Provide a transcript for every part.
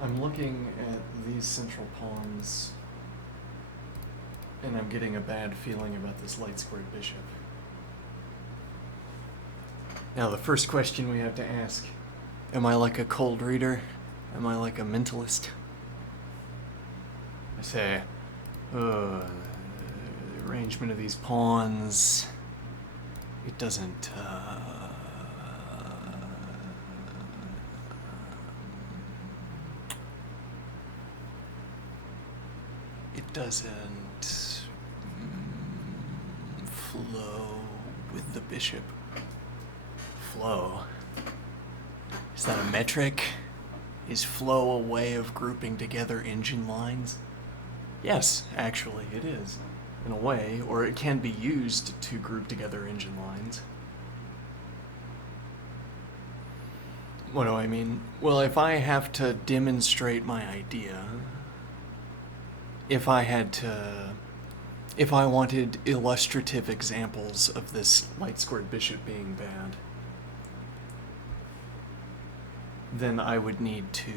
I'm looking at these central pawns, and I'm getting a bad feeling about this light squared bishop. Now, the first question we have to ask, am I like a cold reader? Am I like a mentalist? I say, the arrangement of these pawns, it doesn't, it doesn't flow with the bishop. Flow? Is that a metric? Is flow a way of grouping together engine lines? Yes, actually, it is, in a way, or it can be used to group together engine lines. What do I mean? Well, if I have to demonstrate my idea, if I wanted illustrative examples of this light squared bishop being bad, then I would need to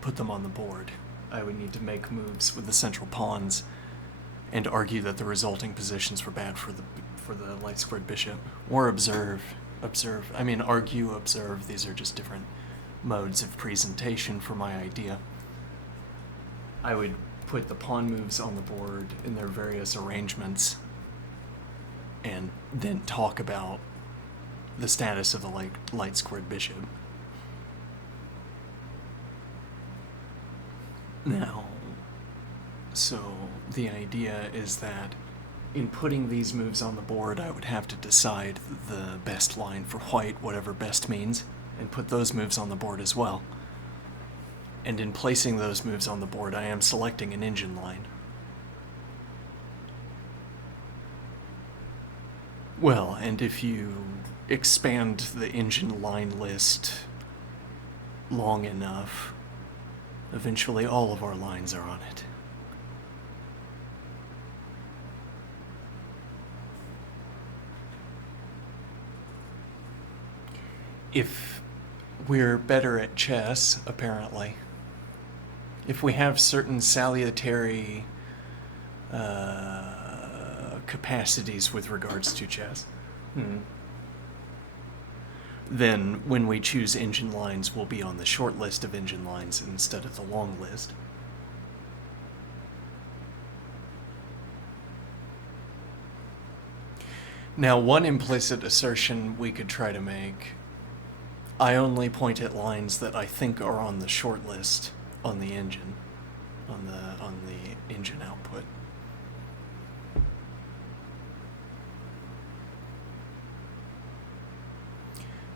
put them on the board. I would need to make moves with the central pawns and argue that the resulting positions were bad for the light squared bishop, or observe. I mean, argue, observe. These are just different modes of presentation for my idea. I would put the pawn moves on the board in their various arrangements and then talk about the status of the light squared bishop. Now, so the idea is that in putting these moves on the board, I would have to decide the best line for white, whatever best means, and put those moves on the board as well. And in placing those moves on the board, I am selecting an engine line. Well, and if you expand the engine line list long enough, eventually all of our lines are on it. If we're better at chess, apparently, if we have certain salutary capacities with regards to chess, then when we choose engine lines, we'll be on the short list of engine lines instead of the long list. Now, one implicit assertion we could try to make, I only point at lines that I think are on the short list on the engine, on the engine output.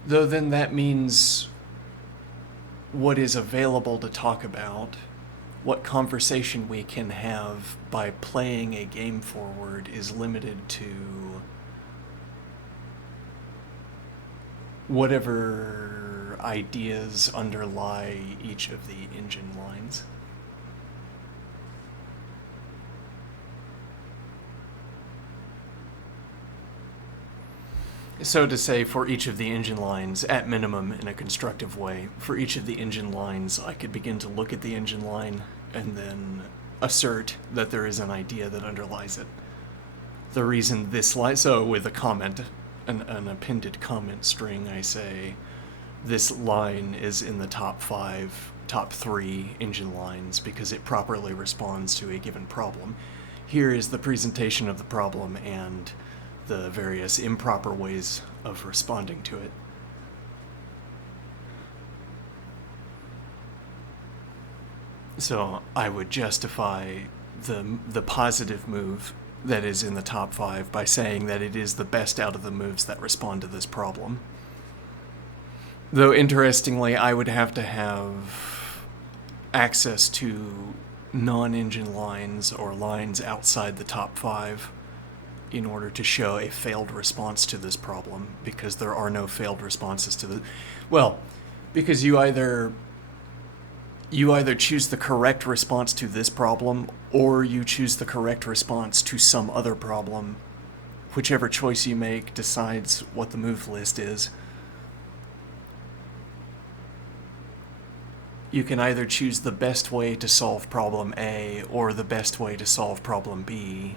Though then that means what is available to talk about, what conversation we can have by playing a game forward is limited to whatever ideas underlie each of the engine lines. So to say, for each of the engine lines, at minimum in a constructive way, for each of the engine lines, I could begin to look at the engine line and then assert that there is an idea that underlies it. The reason this line, so with a comment, an appended comment string, I say, this line is in the top 3 engine lines because it properly responds to a given problem. Here is the presentation of the problem and the various improper ways of responding to it. So I would justify the positive move that is in the top 5 by saying that it is the best out of the moves that respond to this problem. Though interestingly, I would have to have access to non-engine lines or lines outside the top 5 in order to show a failed response to this problem, because there are no failed responses to the... Well, because you either choose the correct response to this problem, or you choose the correct response to some other problem. Whichever choice you make decides what the move list is. You can either choose the best way to solve problem A or the best way to solve problem B,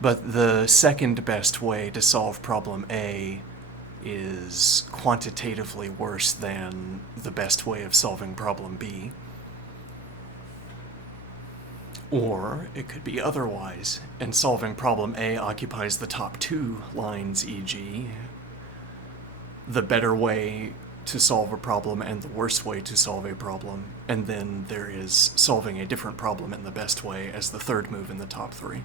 but the second best way to solve problem A is quantitatively worse than the best way of solving problem B. Or it could be otherwise, and solving problem A occupies the top 2 lines, e.g., the better way to solve a problem and the worst way to solve a problem, and then there is solving a different problem in the best way as the third move in the top 3.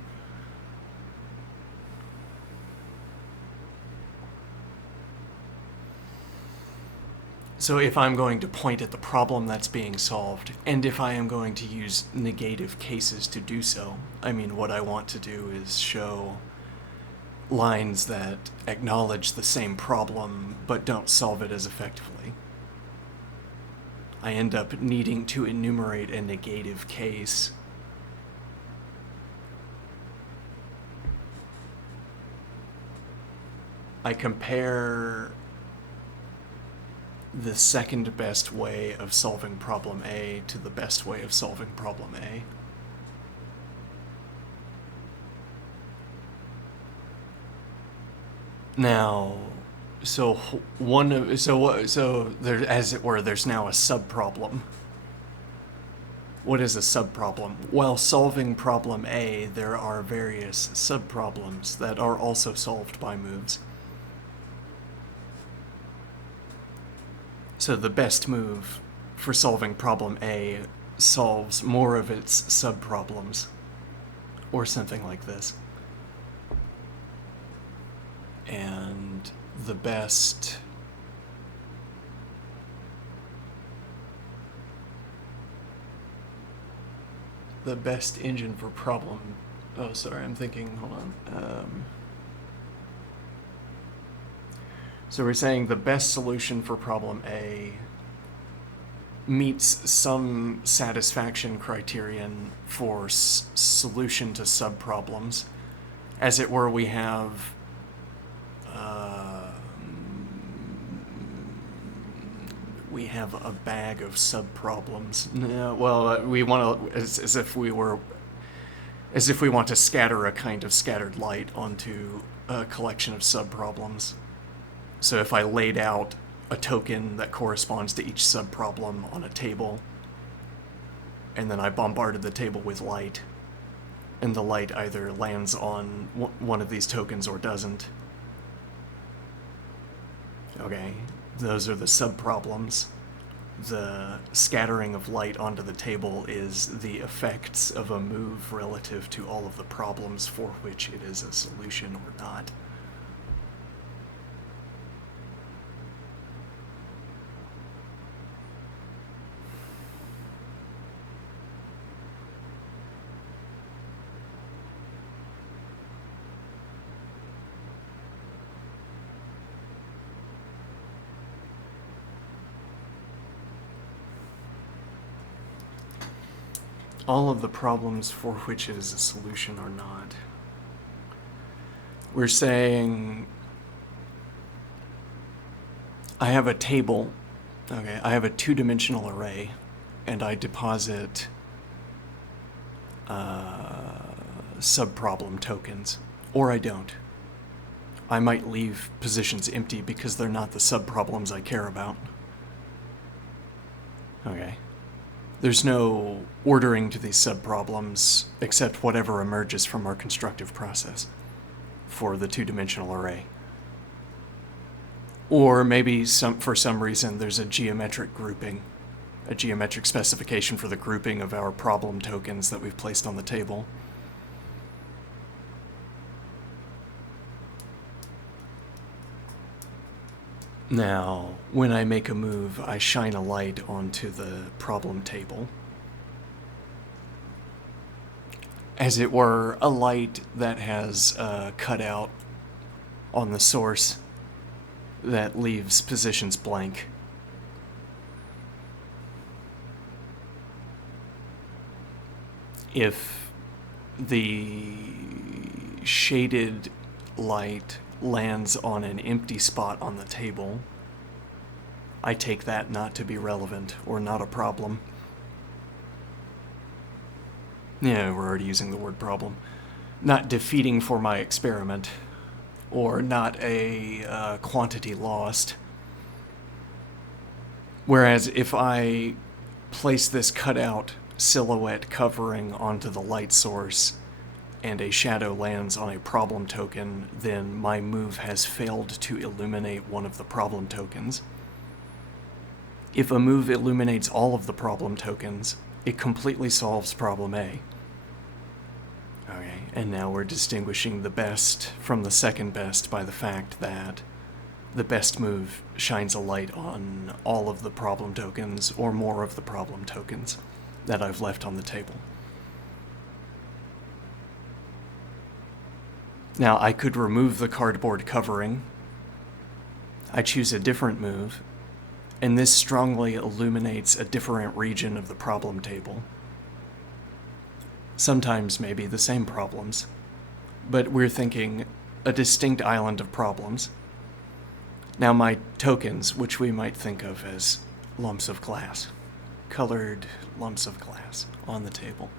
So if I'm going to point at the problem that's being solved, and if I am going to use negative cases to do so, I mean, what I want to do is show lines that acknowledge the same problem but don't solve it as effectively. I end up needing to enumerate a negative case. I compare the second best way of solving problem A to the best way of solving problem A. Now, so there, as it were, there's now a subproblem. What is a subproblem? While solving problem A, there are various subproblems that are also solved by moves. So the best move for solving problem A solves more of its subproblems, or something like this. And the best engine for problem... Oh, sorry, I'm thinking, hold on. So we're saying the best solution for problem A meets some satisfaction criterion for solution to subproblems. As it were, we have a bag of subproblems. No, well, we want to, as if we want to scatter a kind of scattered light onto a collection of subproblems. So if I laid out a token that corresponds to each subproblem on a table, and then I bombarded the table with light, and the light either lands on one of these tokens or doesn't. Okay, those are the subproblems. The scattering of light onto the table is the effects of a move relative to all of the problems for which it is a solution or not. All of the problems for which it is a solution or not. We're saying I have a table, okay, I have a 2-dimensional array, and I deposit subproblem tokens, or I don't. I might leave positions empty because they're not the subproblems I care about. Okay. There's no ordering to these subproblems except whatever emerges from our constructive process for the 2-dimensional array. Or maybe for some reason there's a geometric grouping a geometric specification for the grouping of our problem tokens that we've placed on the table. Now, when I make a move, I shine a light onto the problem table. As it were, a light that has a cutout on the source that leaves positions blank. If the shaded light lands on an empty spot on the table, I take that not to be relevant or not a problem. Yeah, we're already using the word problem. Not defeating for my experiment, or not a quantity lost. Whereas if I place this cutout silhouette covering onto the light source and a shadow lands on a problem token, then my move has failed to illuminate one of the problem tokens. If a move illuminates all of the problem tokens, it completely solves problem A. Okay, and now we're distinguishing the best from the second best by the fact that the best move shines a light on all of the problem tokens or more of the problem tokens that I've left on the table. Now, I could remove the cardboard covering. I choose a different move, and this strongly illuminates a different region of the problem table. Sometimes maybe the same problems, but we're thinking a distinct island of problems. Now my tokens, which we might think of as lumps of glass, colored lumps of glass on the table.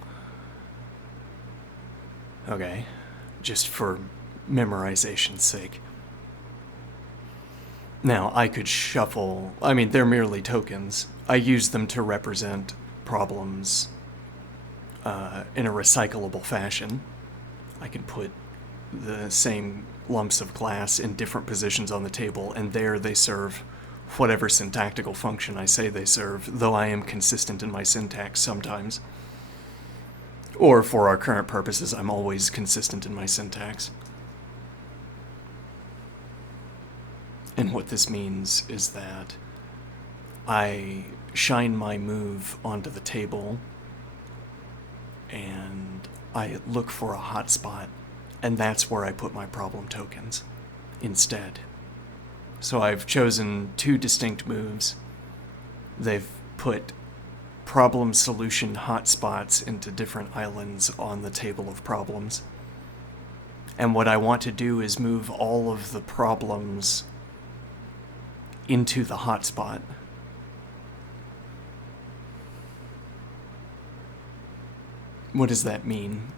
Okay, just for memorization's sake. Now, I could shuffle, they're merely tokens. I use them to represent problems in a recyclable fashion. I can put the same lumps of glass in different positions on the table, and there they serve whatever syntactical function I say they serve, though I am consistent in my syntax sometimes. Or for our current purposes, I'm always consistent in my syntax. And what this means is that I shine my move onto the table and I look for a hotspot, and that's where I put my problem tokens instead. So I've chosen two distinct moves. They've put problem solution hotspots into different islands on the table of problems. And what I want to do is move all of the problems into the hotspot. What does that mean?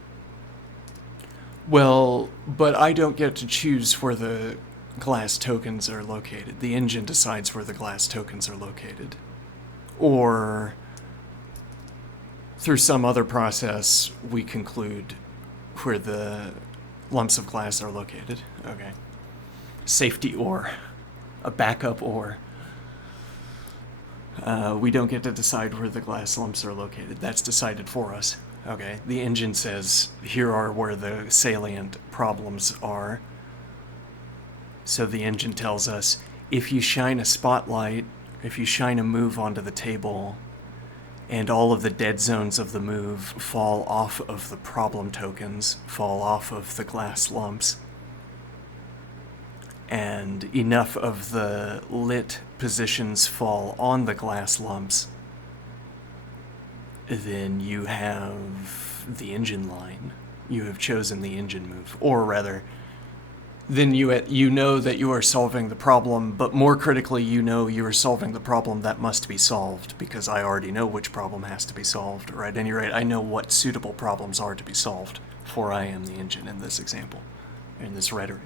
Well, but I don't get to choose where the glass tokens are located. The engine decides where the glass tokens are located. Or through some other process, we conclude where the lumps of glass are located. Okay. Safety OR. A backup OR. We don't get to decide where the glass lumps are located. That's decided for us. Okay. The engine says, here are where the salient problems are. So the engine tells us, if you shine a spotlight, if you shine a move onto the table, and all of the dead zones of the move fall off of the problem tokens, fall off of the glass lumps, and enough of the lit positions fall on the glass lumps, then you have the engine line. You have chosen the engine move. Or rather, then you know that you are solving the problem, but more critically, you know you are solving the problem that must be solved, because I already know which problem has to be solved, or at any rate, I know what suitable problems are to be solved, for I am the engine in this example, in this rhetoric.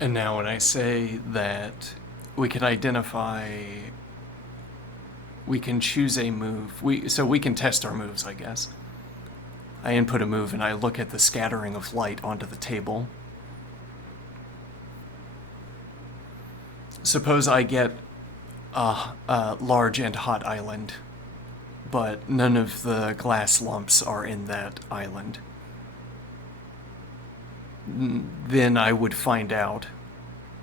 And now when I say that we can identify, we can choose a move, so we can test our moves, I guess. I input a move and I look at the scattering of light onto the table. Suppose I get a large and hot island, but none of the glass lumps are in that island. Then I would find out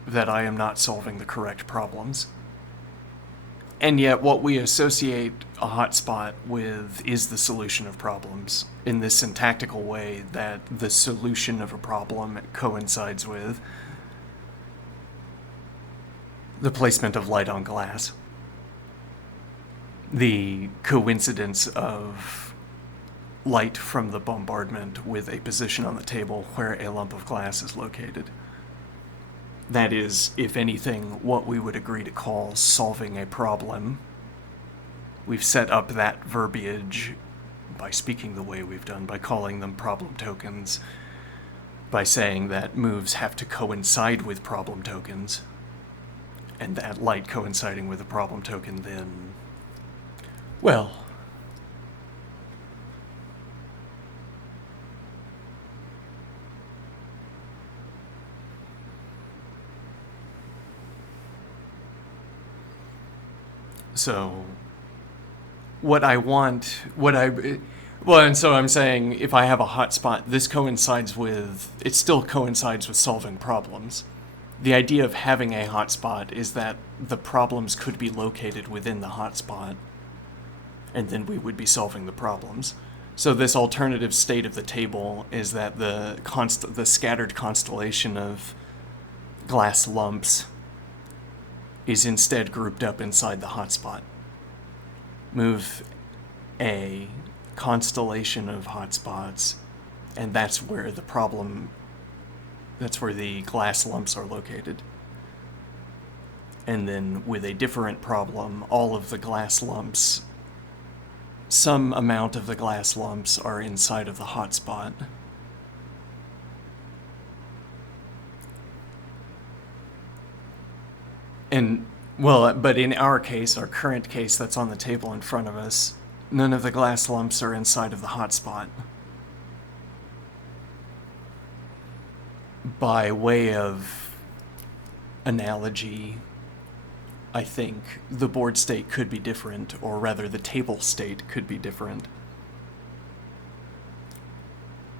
that I am not solving the correct problems. And yet what we associate a hotspot with is the solution of problems in this syntactical way that the solution of a problem coincides with the placement of light on glass. The coincidence of light from the bombardment with a position on the table where a lump of glass is located. That is, if anything, what we would agree to call solving a problem. We've set up that verbiage by speaking the way we've done, by calling them problem tokens, by saying that moves have to coincide with problem tokens, and that light coinciding with a problem token then, well, so and so I'm saying if I have a hotspot, this coincides with, it still coincides with solving problems. The idea of having a hotspot is that the problems could be located within the hotspot, and then we would be solving the problems. So this alternative state of the table is that the scattered constellation of glass lumps is instead grouped up inside the hotspot. Move a constellation of hotspots, and that's where the glass lumps are located. And then with a different problem, all of the glass lumps, some amount of the glass lumps are inside of the hotspot. And, well, but in our case, our current case that's on the table in front of us, none of the glass lumps are inside of the hotspot. By way of analogy, I think the board state could be different, or rather the table state could be different.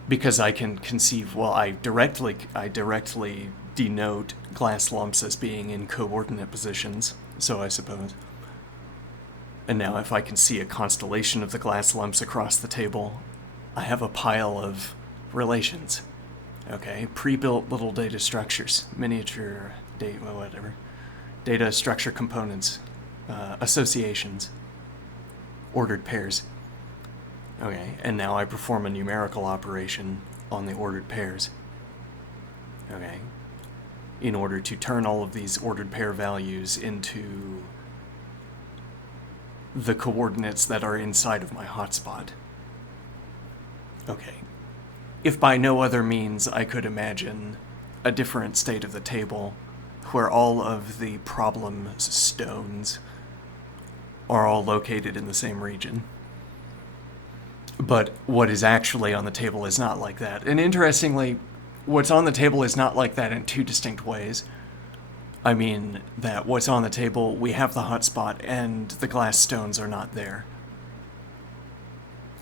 Because I can conceive, well, I directly denote glass lumps as being in coordinate positions, so I suppose. And now if I can see a constellation of the glass lumps across the table, I have a pile of relations. Okay, pre-built little data structures, miniature data, well, whatever. Data structure components, associations, ordered pairs. Okay, and now I perform a numerical operation on the ordered pairs. Okay, in order to turn all of these ordered pair values into the coordinates that are inside of my hotspot. Okay. If by no other means I could imagine a different state of the table where all of the problem stones are all located in the same region. But what is actually on the table is not like that. And interestingly, what's on the table is not like that in two distinct ways. I mean that what's on the table, we have the hotspot and the glass stones are not there.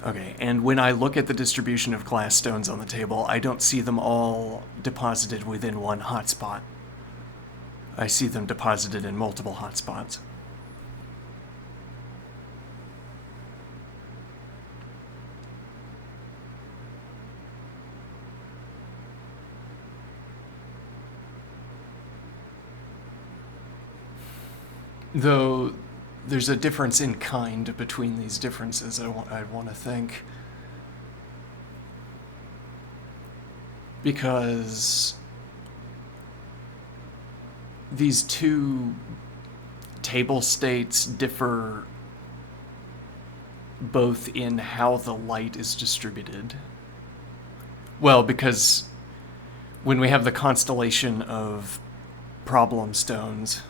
Okay, and when I look at the distribution of glass stones on the table, I don't see them all deposited within one hotspot. I see them deposited in multiple hotspots. Though there's a difference in kind between these differences, I want to think. Because these two table states differ both in how the light is distributed. Well, because when we have the constellation of problem stones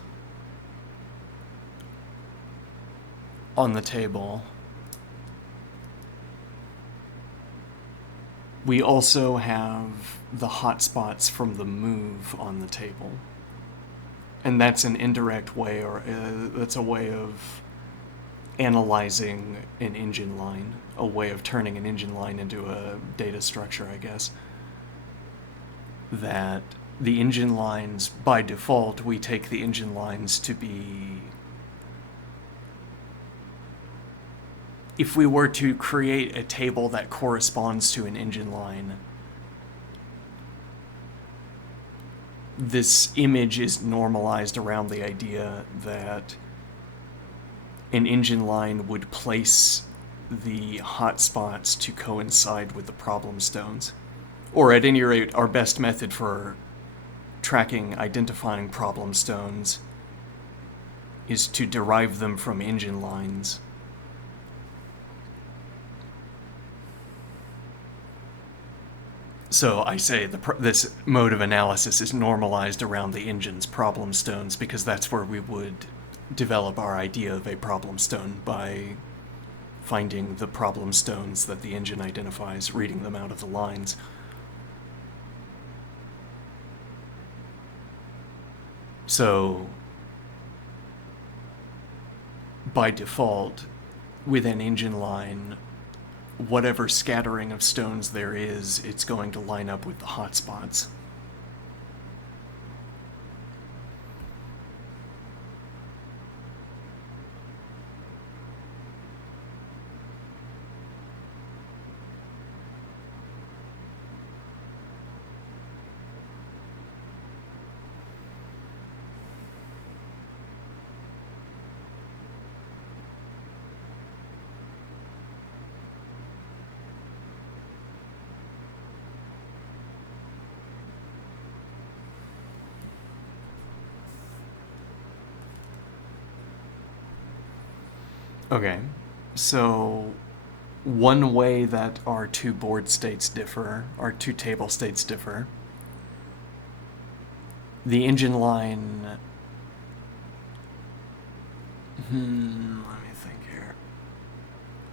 on the table, we also have the hotspots from the move on the table. And that's an indirect way, or that's a way of analyzing an engine line, a way of turning an engine line into a data structure, I guess. That the engine lines, by default, we take the engine lines to be... If we were to create a table that corresponds to an engine line, this image is normalized around the idea that an engine line would place the hotspots to coincide with the problem stones. Or at any rate, our best method for tracking, identifying problem stones is to derive them from engine lines. So I say this mode of analysis is normalized around the engine's problem stones because that's where we would develop our idea of a problem stone, by finding the problem stones that the engine identifies, reading them out of the lines. So, by default, with an engine line, whatever scattering of stones there is, it's going to line up with the hotspots. Okay, so one way that our two board states differ, our two table states differ, the engine line... let me think here.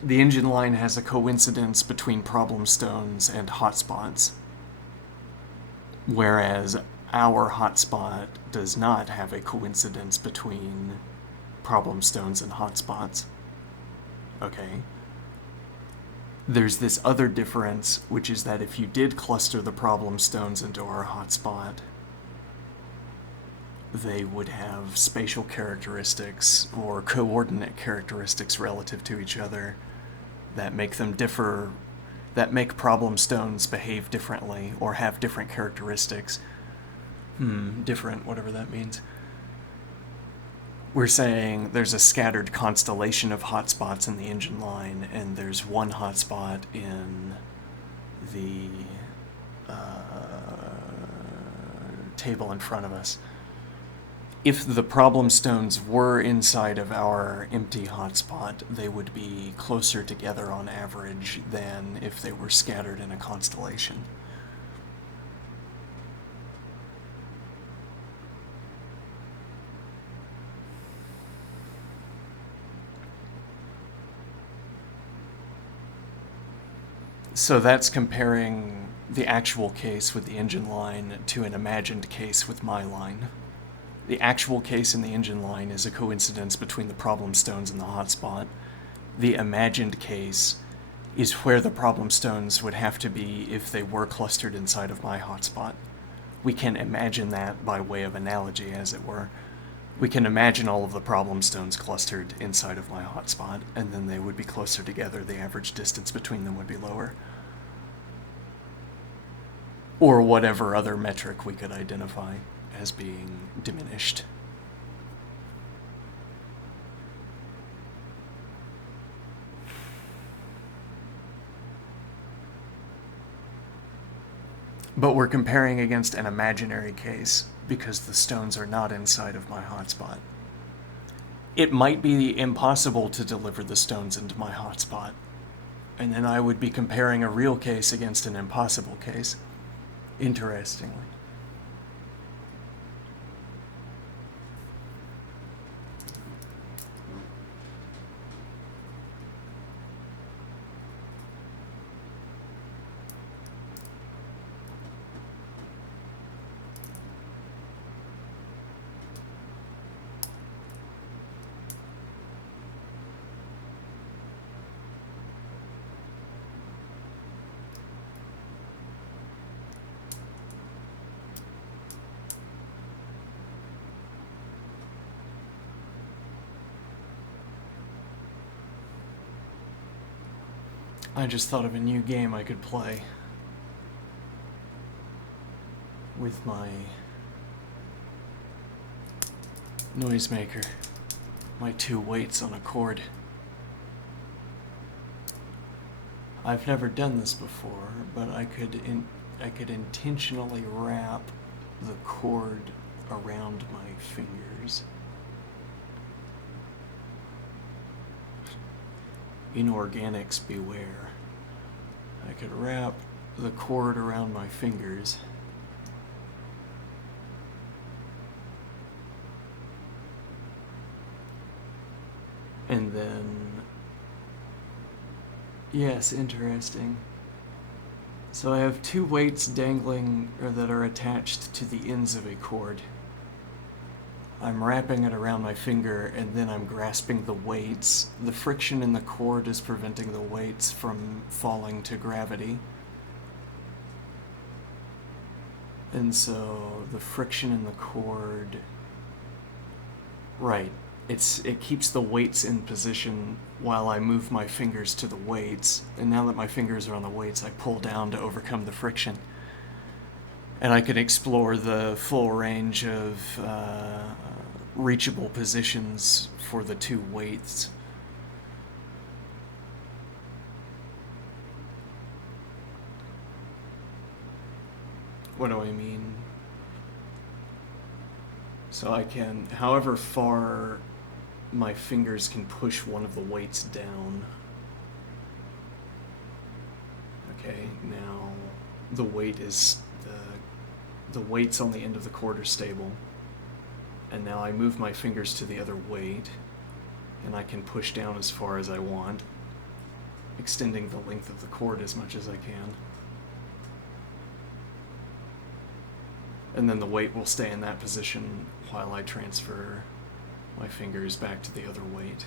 The engine line has a coincidence between problem stones and hotspots, whereas our hotspot does not have a coincidence between problem stones and hotspots. Okay. There's this other difference, which is that if you did cluster the problem stones into our hotspot, they would have spatial characteristics or coordinate characteristics relative to each other that make them differ, that make problem stones behave differently or have different characteristics. Different, whatever that means. We're saying there's a scattered constellation of hotspots in the engine line, and there's one hotspot in the table in front of us. If the problem stones were inside of our empty hotspot, they would be closer together on average than if they were scattered in a constellation. So that's comparing the actual case with the engine line to an imagined case with my line. The actual case in the engine line is a coincidence between the problem stones and the hotspot. The imagined case is where the problem stones would have to be if they were clustered inside of my hotspot. We can imagine that by way of analogy, as it were. We can imagine all of the problem stones clustered inside of my hotspot, and then they would be closer together. The average distance between them would be lower. Or whatever other metric we could identify as being diminished. But we're comparing against an imaginary case because the stones are not inside of my hotspot. It might be impossible to deliver the stones into my hotspot, and then I would be comparing a real case against an impossible case, interestingly. I just thought of a new game I could play with my noisemaker, my 2 weights on a cord. I've never done this before, but I could intentionally wrap the cord around my fingers. Inorganics beware. I could wrap the cord around my fingers and then, yes, interesting. So I have 2 weights dangling or that are attached to the ends of a cord. I'm wrapping it around my finger and then I'm grasping the weights. The friction in the cord is preventing the weights from falling to gravity. And so the friction in the cord, right, it keeps the weights in position while I move my fingers to the weights. And now that my fingers are on the weights, I pull down to overcome the friction. And I can explore the full range of reachable positions for the 2 weights. What do I mean? So I can, however far my fingers can push one of the weights down. Okay, now the weight is the weights on the end of the cord are stable. And now I move my fingers to the other weight, and I can push down as far as I want, extending the length of the cord as much as I can. And then the weight will stay in that position while I transfer my fingers back to the other weight.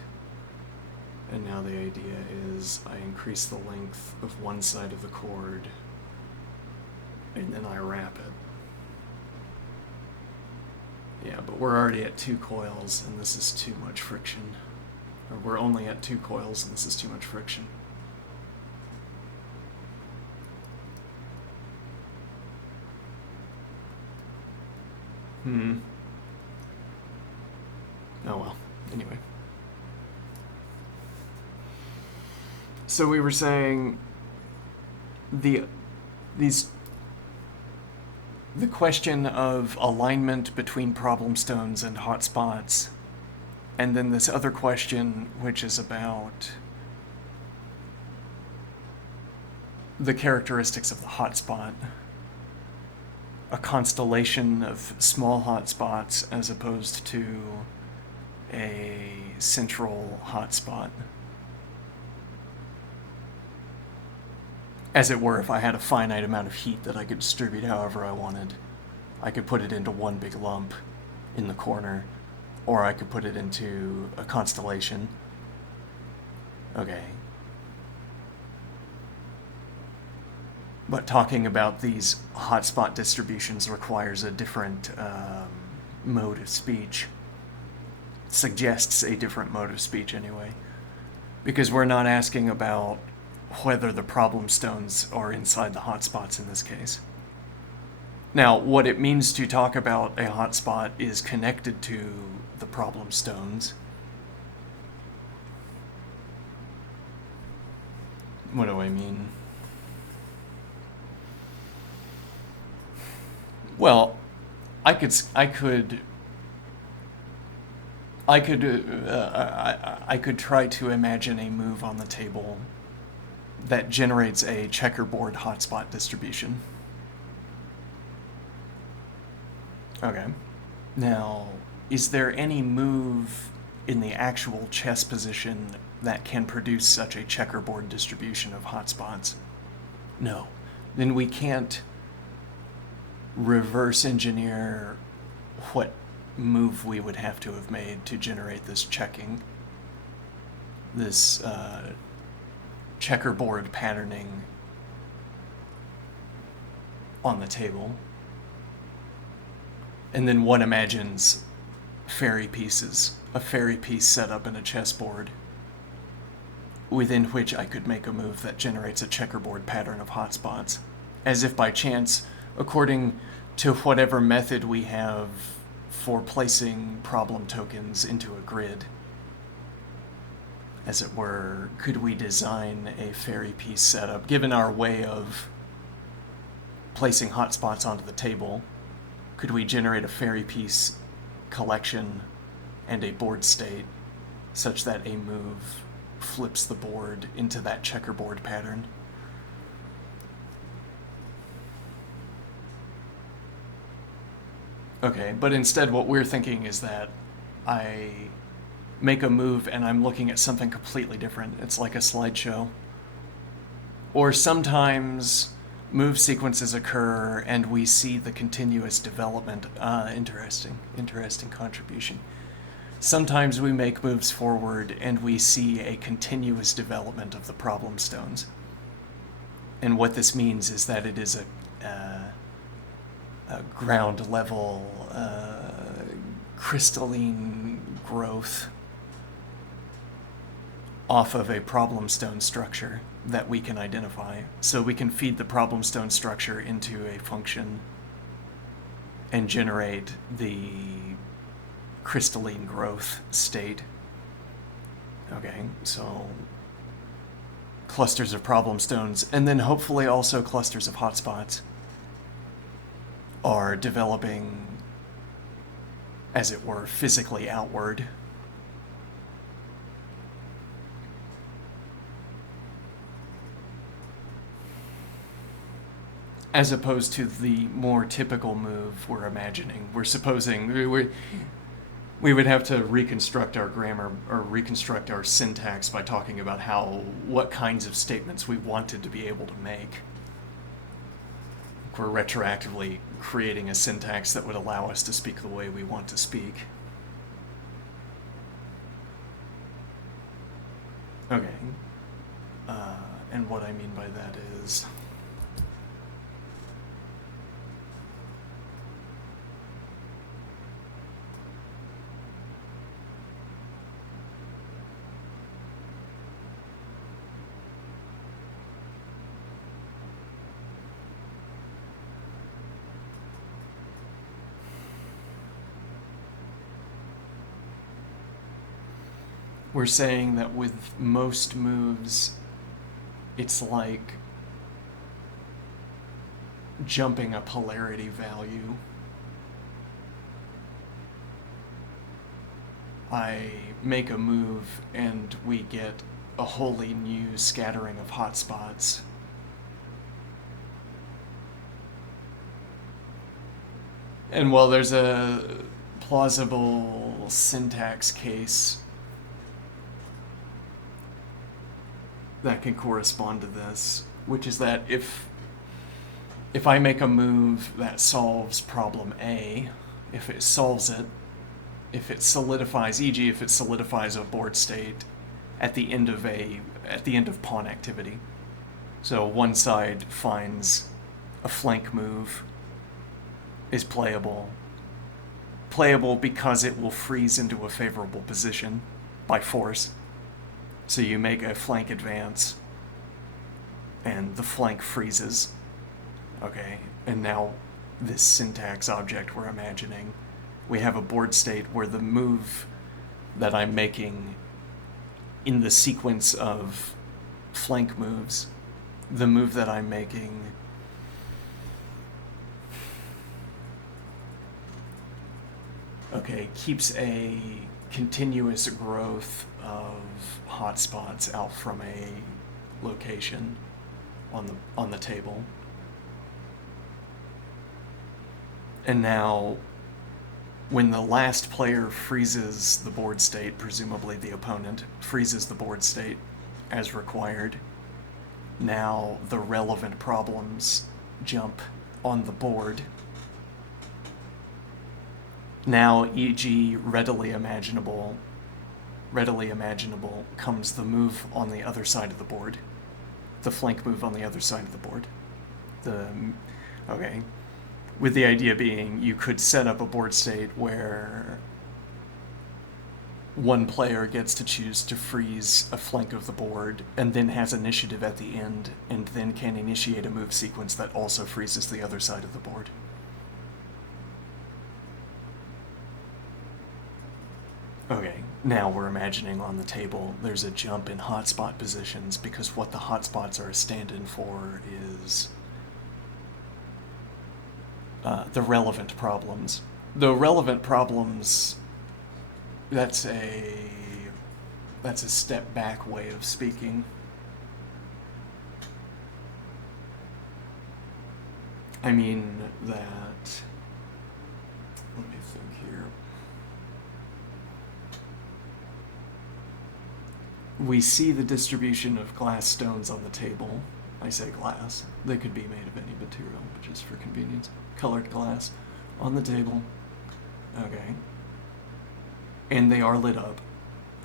And now the idea is I increase the length of one side of the cord, and then I wrap it. Yeah, but we're already at 2 coils, and this is too much friction. Or we're only at 2 coils, and this is too much friction. Oh well, anyway. So we were saying the question of alignment between problem stones and hotspots, and then this other question which is about the characteristics of the hotspot, a constellation of small hotspots as opposed to a central hotspot. As it were, if I had a finite amount of heat that I could distribute however I wanted, I could put it into one big lump in the corner, or I could put it into a constellation. Okay. But talking about these hotspot distributions requires a different mode of speech. Suggests a different mode of speech anyway. Because we're not asking about whether the problem stones are inside the hotspots in this case. Now, what it means to talk about a hotspot is connected to the problem stones. What do I mean? Well, I could try to imagine a move on the table that generates a checkerboard hotspot distribution. Okay. Now, is there any move in the actual chess position that can produce such a checkerboard distribution of hotspots? No. Then we can't reverse engineer what move we would have to have made to generate this checkerboard patterning on the table. And then one imagines fairy pieces, a fairy piece set up in a chessboard within which I could make a move that generates a checkerboard pattern of hotspots, as if by chance, according to whatever method we have for placing problem tokens into a grid. As it were, could we design a fairy piece setup, given our way of placing hotspots onto the table? Could we generate a fairy piece collection and a board state such that a move flips the board into that checkerboard pattern? Okay, but instead what we're thinking is that I make a move and I'm looking at something completely different. It's like a slideshow. Or sometimes move sequences occur and we see the continuous development. Interesting contribution. Sometimes we make moves forward and we see a continuous development of the problem stones. And what this means is that it is a ground level crystalline growth off of a problem stone structure that we can identify. So we can feed the problem stone structure into a function and generate the crystalline growth state. Okay, so clusters of problem stones, and then hopefully also clusters of hotspots, are developing, as it were, physically outward. As opposed to the more typical move we're imagining. We're supposing we would have to reconstruct our grammar or reconstruct our syntax by talking about what kinds of statements we wanted to be able to make. We're retroactively creating a syntax that would allow us to speak the way we want to speak. Okay. And what I mean by that is... we're saying that with most moves, it's like jumping a polarity value. I make a move and we get a wholly new scattering of hotspots. And while there's a plausible syntax case that can correspond to this, which is that if I make a move that solves problem A, if it solves it, if it solidifies, e.g. if it solidifies a board state at the end of pawn activity. So one side finds a flank move is playable because it will freeze into a favorable position by force. So you make a flank advance, and the flank freezes. Okay, and now this syntax object we're imagining, we have a board state where the move that I'm making in the sequence of flank moves, the move that I'm making keeps a continuous growth of hotspots out from a location on the table. And now, when the last player freezes the board state, presumably the opponent freezes the board state as required, now the relevant problems jump on the board. Now, e.g., readily imaginable comes the move on the other side of the board, the flank move on the other side of the board. With the idea being you could set up a board state where one player gets to choose to freeze a flank of the board and then has initiative at the end and then can initiate a move sequence that also freezes the other side of the board. Okay, now we're imagining on the table there's a jump in hotspot positions because what the hotspots are a stand-in for is the relevant problems. The relevant problems, that's a step back way of speaking. I mean that, let me think here. We see the distribution of glass stones on the table. I say glass. They could be made of any material, but just for convenience. Colored glass on the table. Okay. And they are lit up.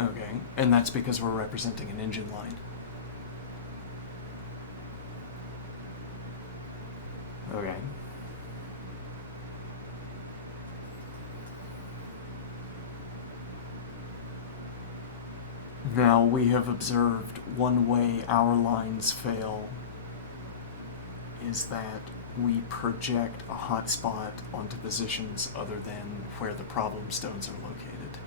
Okay. And that's because we're representing an engine line. Okay. Now we have observed one way our lines fail is that we project a hotspot onto positions other than where the problem stones are located.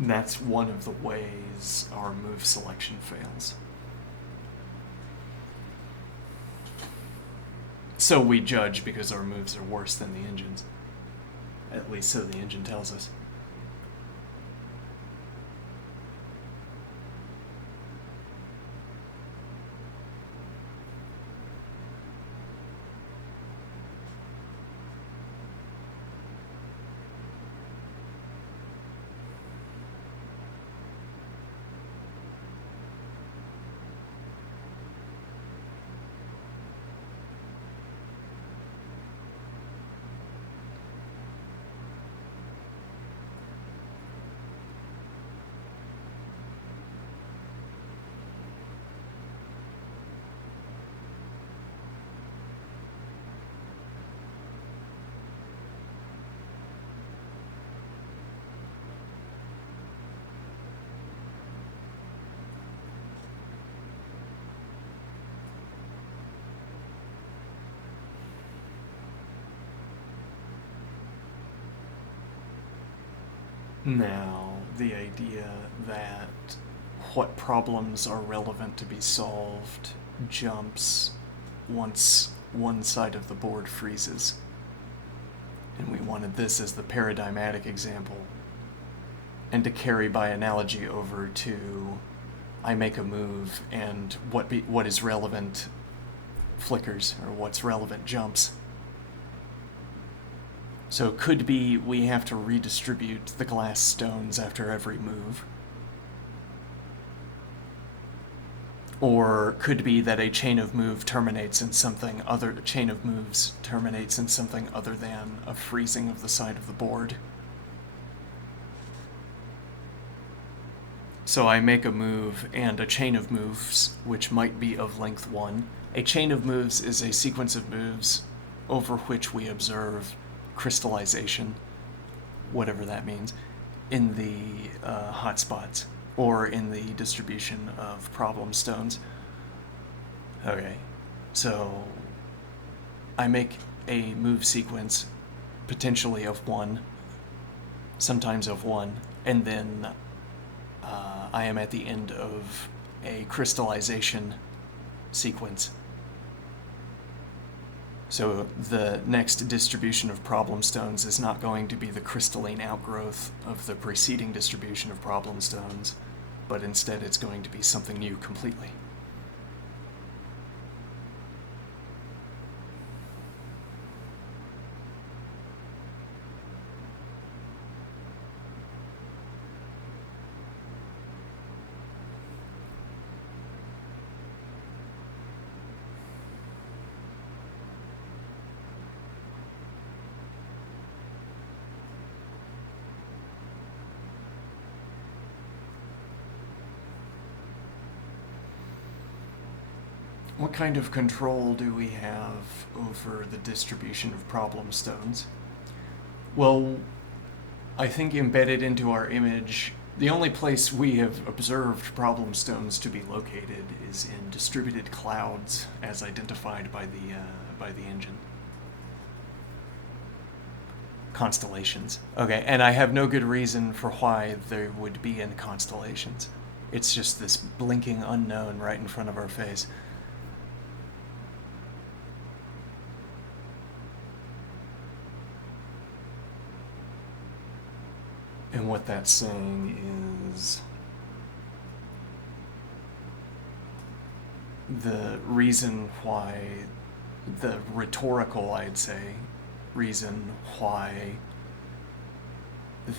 That's one of the ways our move selection fails. So we judge because our moves are worse than the engine's. At least so the engine tells us. Now, the idea that what problems are relevant to be solved jumps once one side of the board freezes. And we wanted this as the paradigmatic example. And to carry by analogy over to I make a move and what is relevant flickers, or what's relevant jumps. So it could be we have to redistribute the glass stones after every move. Or could be that a chain of moves terminates in something other than a freezing of the side of the board. So I make a move and a chain of moves, which might be of length 1. A chain of moves is a sequence of moves over which we observe crystallization, whatever that means, in the hotspots or in the distribution of problem stones. Okay, so I make a move sequence potentially of 1, sometimes of 1, and then I am at the end of a crystallization sequence. So the next distribution of problem stones is not going to be the crystalline outgrowth of the preceding distribution of problem stones, but instead it's going to be something new completely. What kind of control do we have over the distribution of problem stones? Well, I think embedded into our image, the only place we have observed problem stones to be located is in distributed clouds, as identified by the engine. Constellations. Okay, and I have no good reason for why they would be in constellations. It's just this blinking unknown right in front of our face. And what that's saying is the reason why, the rhetorical, I'd say, reason why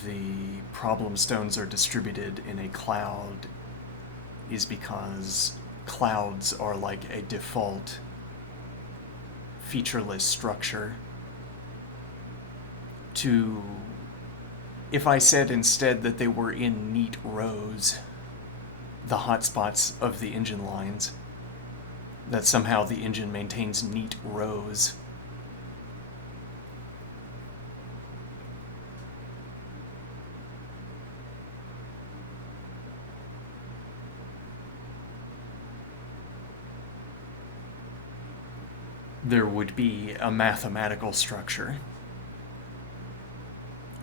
the problem stones are distributed in a cloud is because clouds are like a default featureless structure. If I said instead that they were in neat rows, the hotspots of the engine lines, that somehow the engine maintains neat rows, there would be a mathematical structure.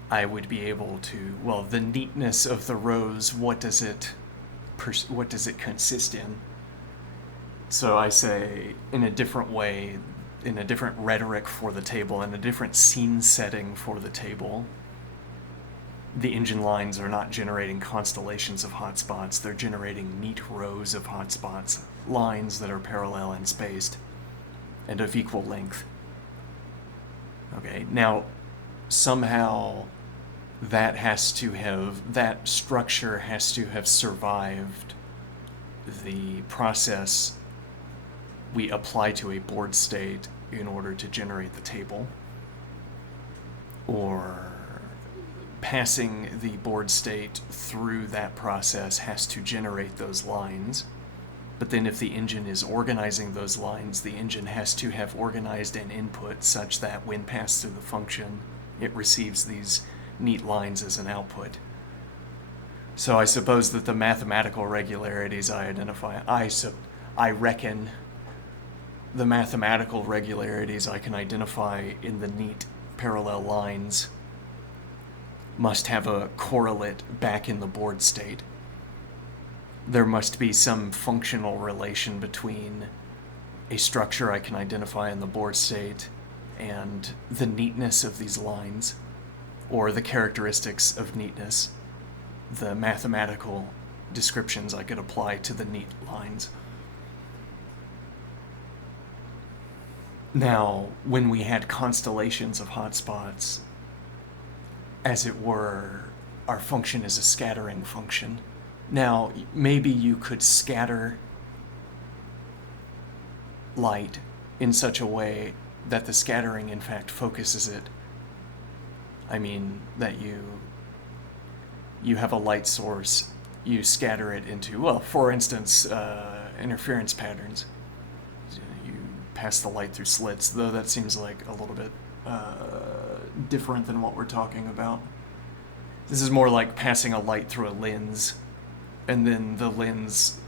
I would be able to, well, the neatness of the rows, what does it consist in? So I say, in a different way, in a different rhetoric for the table, in a different scene setting for the table, the engine lines are not generating constellations of hotspots, they're generating neat rows of hotspots, lines that are parallel and spaced, and of equal length. Okay, now, somehow that structure has to have survived the process we apply to a board state in order to generate the table, or passing the board state through that process has to generate those lines. But then if the engine is organizing those lines, the engine has to have organized an input such that when passed through the function, it receives these neat lines as an output. So I suppose that the mathematical regularities I identify, I reckon the mathematical regularities I can identify in the neat parallel lines must have a correlate back in the board state. There must be some functional relation between a structure I can identify in the board state and the neatness of these lines, or the characteristics of neatness, the mathematical descriptions I could apply to the neat lines. Now, when we had constellations of hotspots, as it were, our function is a scattering function. Now, maybe you could scatter light in such a way that the scattering, in fact, focuses it. I mean, that you have a light source, you scatter it into, well, for instance, interference patterns. You pass the light through slits, though that seems like a little bit different than what we're talking about. This is more like passing a light through a lens, and then the lens...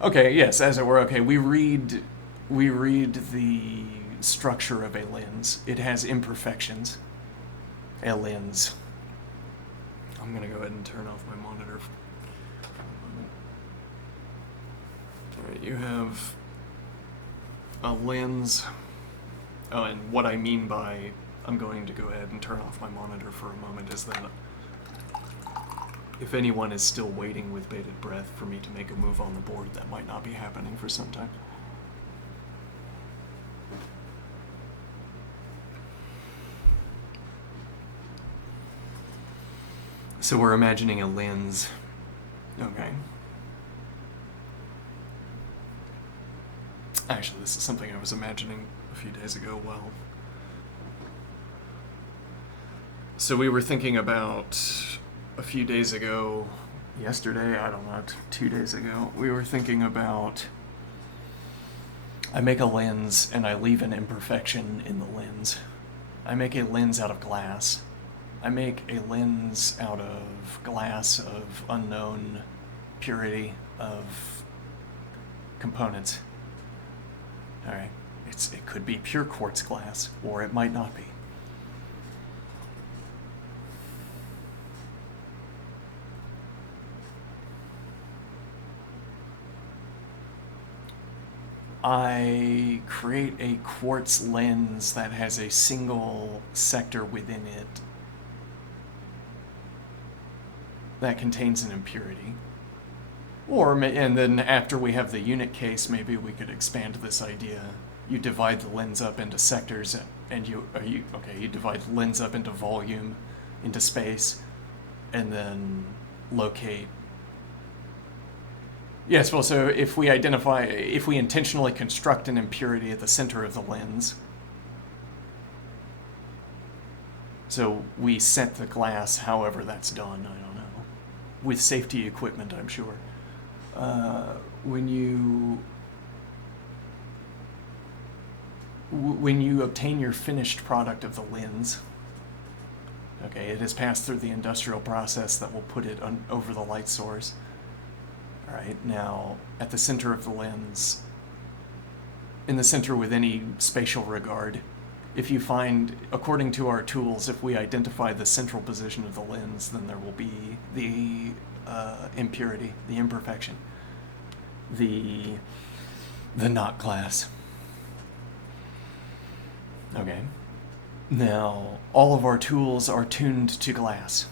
Okay, yes, as it were, okay, we read the structure of a lens. It has imperfections. A lens. I'm gonna go ahead and turn off my monitor for a moment. Alright, you have a lens. Oh, and what I mean by I'm going to go ahead and turn off my monitor for a moment is that if anyone is still waiting with bated breath for me to make a move on the board, that might not be happening for some time. So we're imagining a lens. Okay. Actually, this is something I was imagining a few days ago. Well, so we were thinking about a few days ago, yesterday, I don't know, 2 days ago, we were thinking about I make a lens and I leave an imperfection in the lens. I make a lens out of glass. I make a lens out of glass of unknown purity of components. Alright, it could be pure quartz glass, or it might not be. I create a quartz lens that has a single sector within it that contains an impurity. And then after we have the unit case, maybe we could expand this idea. You divide the lens up into sectors, and you divide the lens up into volume, into space, and then locate. Yes, well, so if we intentionally construct an impurity at the center of the lens, so we set the glass however that's done, I don't know, with safety equipment, I'm sure. When you obtain your finished product of the lens, okay, it has passed through the industrial process that will put it over the light source. All right, now at the center of the lens, in the center with any spatial regard, if you find, according to our tools, if we identify the central position of the lens, then there will be the impurity, the imperfection, the not glass. Okay. Now, all of our tools are tuned to glass.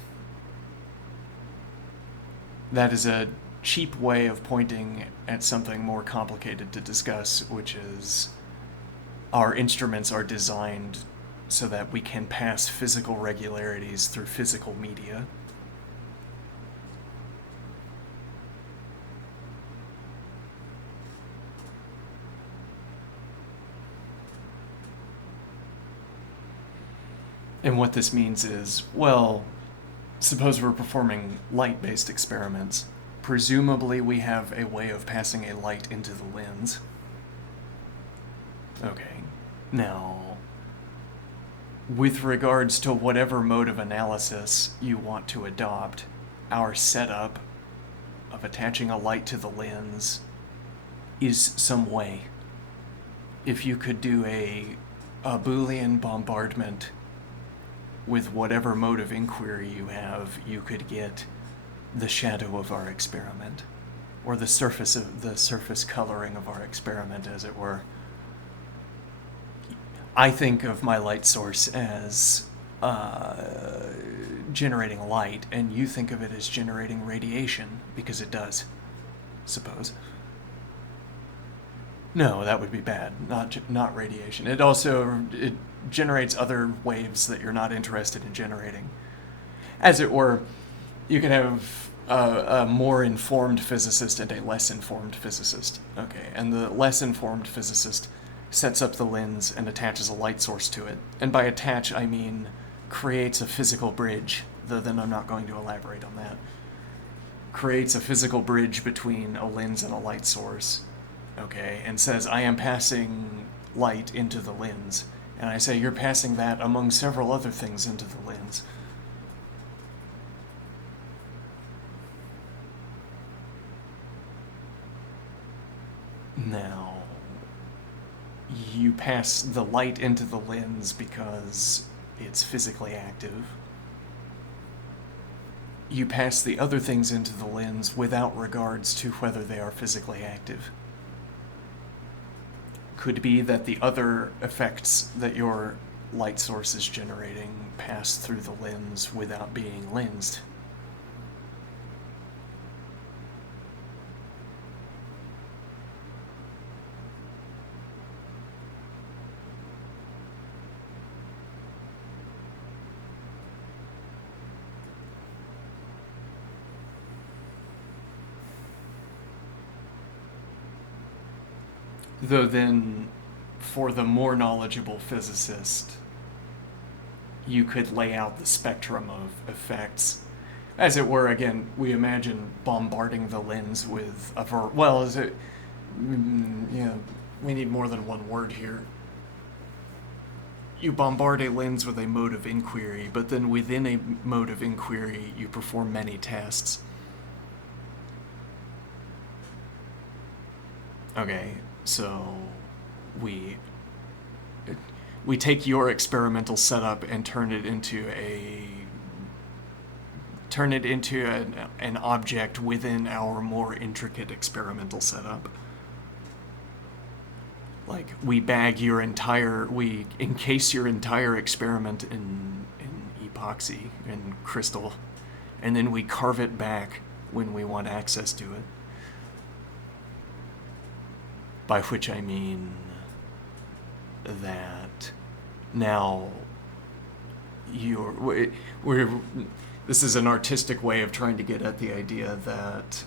That is a cheap way of pointing at something more complicated to discuss, which is our instruments are designed so that we can pass physical regularities through physical media. And what this means is, well, suppose we're performing light-based experiments. Presumably we have a way of passing a light into the lens. Okay. Now, with regards to whatever mode of analysis you want to adopt, our setup of attaching a light to the lens is some way. If you could do a Boolean bombardment with whatever mode of inquiry you have, you could get the shadow of our experiment, or the surface coloring of our experiment, as it were. I think of my light source as generating light, and you think of it as generating radiation, because it does, suppose. No, that would be bad. Not radiation. It generates other waves that you're not interested in generating. As it were, you can have a more informed physicist and a less informed physicist. Okay, and the less informed physicist sets up the lens and attaches a light source to it. And by attach, I mean creates a physical bridge, though then I'm not going to elaborate on that. Creates a physical bridge between a lens and a light source, okay, and says, I am passing light into the lens. And I say, you're passing that among several other things into the lens. Now, you pass the light into the lens because it's physically active. You pass the other things into the lens without regards to whether they are physically active. Could be that the other effects that your light source is generating pass through the lens without being lensed. Though then, for the more knowledgeable physicist, you could lay out the spectrum of effects. As it were, again, we imagine bombarding the lens with we need more than one word here. You bombard a lens with a mode of inquiry, but then within a mode of inquiry, you perform many tests. Okay, so we take your experimental setup and turn it into an object within our more intricate experimental setup. Like, we encase your entire experiment in epoxy and crystal, and then we carve it back when we want access to it. By which I mean that now this is an artistic way of trying to get at the idea that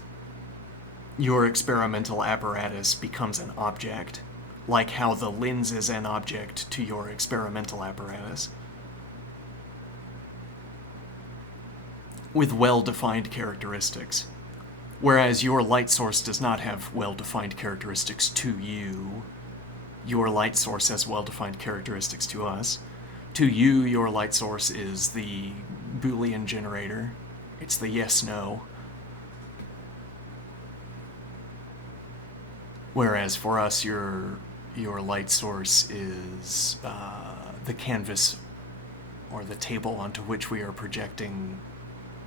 your experimental apparatus becomes an object, like how the lens is an object to your experimental apparatus, with well-defined characteristics. Whereas your light source does not have well-defined characteristics to you. Your light source has well-defined characteristics to us. To you, your light source is the Boolean generator. It's the yes-no. Whereas for us, your light source is the canvas or the table onto which we are projecting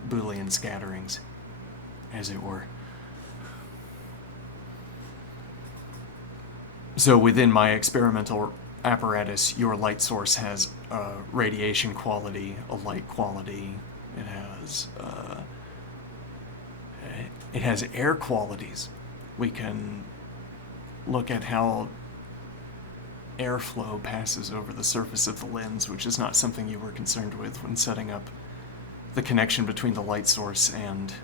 Boolean scatterings, as it were. So within my experimental apparatus, your light source has a radiation quality, a light quality. It has air qualities. We can look at how airflow passes over the surface of the lens, which is not something you were concerned with when setting up the connection between the light source and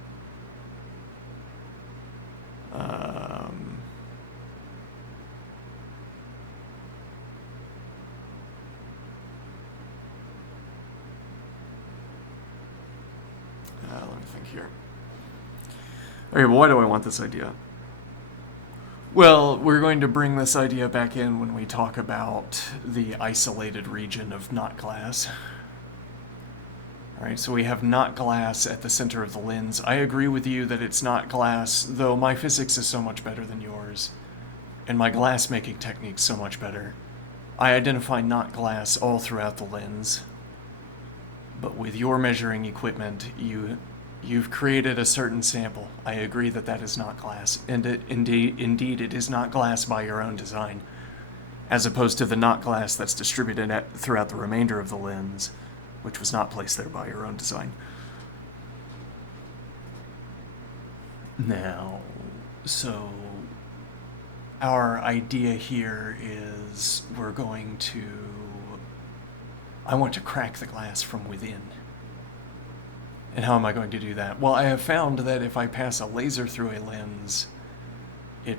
let me think here. Okay, well, why do I want this idea? Well, we're going to bring this idea back in when we talk about the isolated region of not glass. Alright, so we have not glass at the center of the lens. I agree with you that it's not glass, though my physics is so much better than yours, and my glass making technique's so much better. I identify not glass all throughout the lens, but with your measuring equipment, you've created a certain sample. I agree that that is not glass, and indeed it is not glass by your own design, as opposed to the not glass that's distributed throughout the remainder of the lens, which was not placed there by your own design. Now, so our idea here is I want to crack the glass from within. And how am I going to do that? Well, I have found that if I pass a laser through a lens, I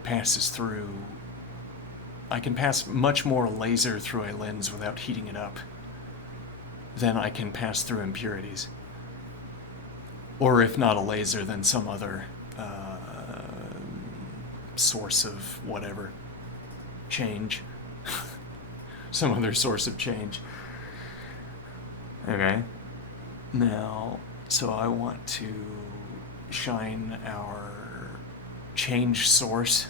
can pass much more laser through a lens without heating it up than I can pass through impurities. Or if not a laser, then some other source of whatever. Change. Some other source of change. Okay. Now, so I want to shine our change source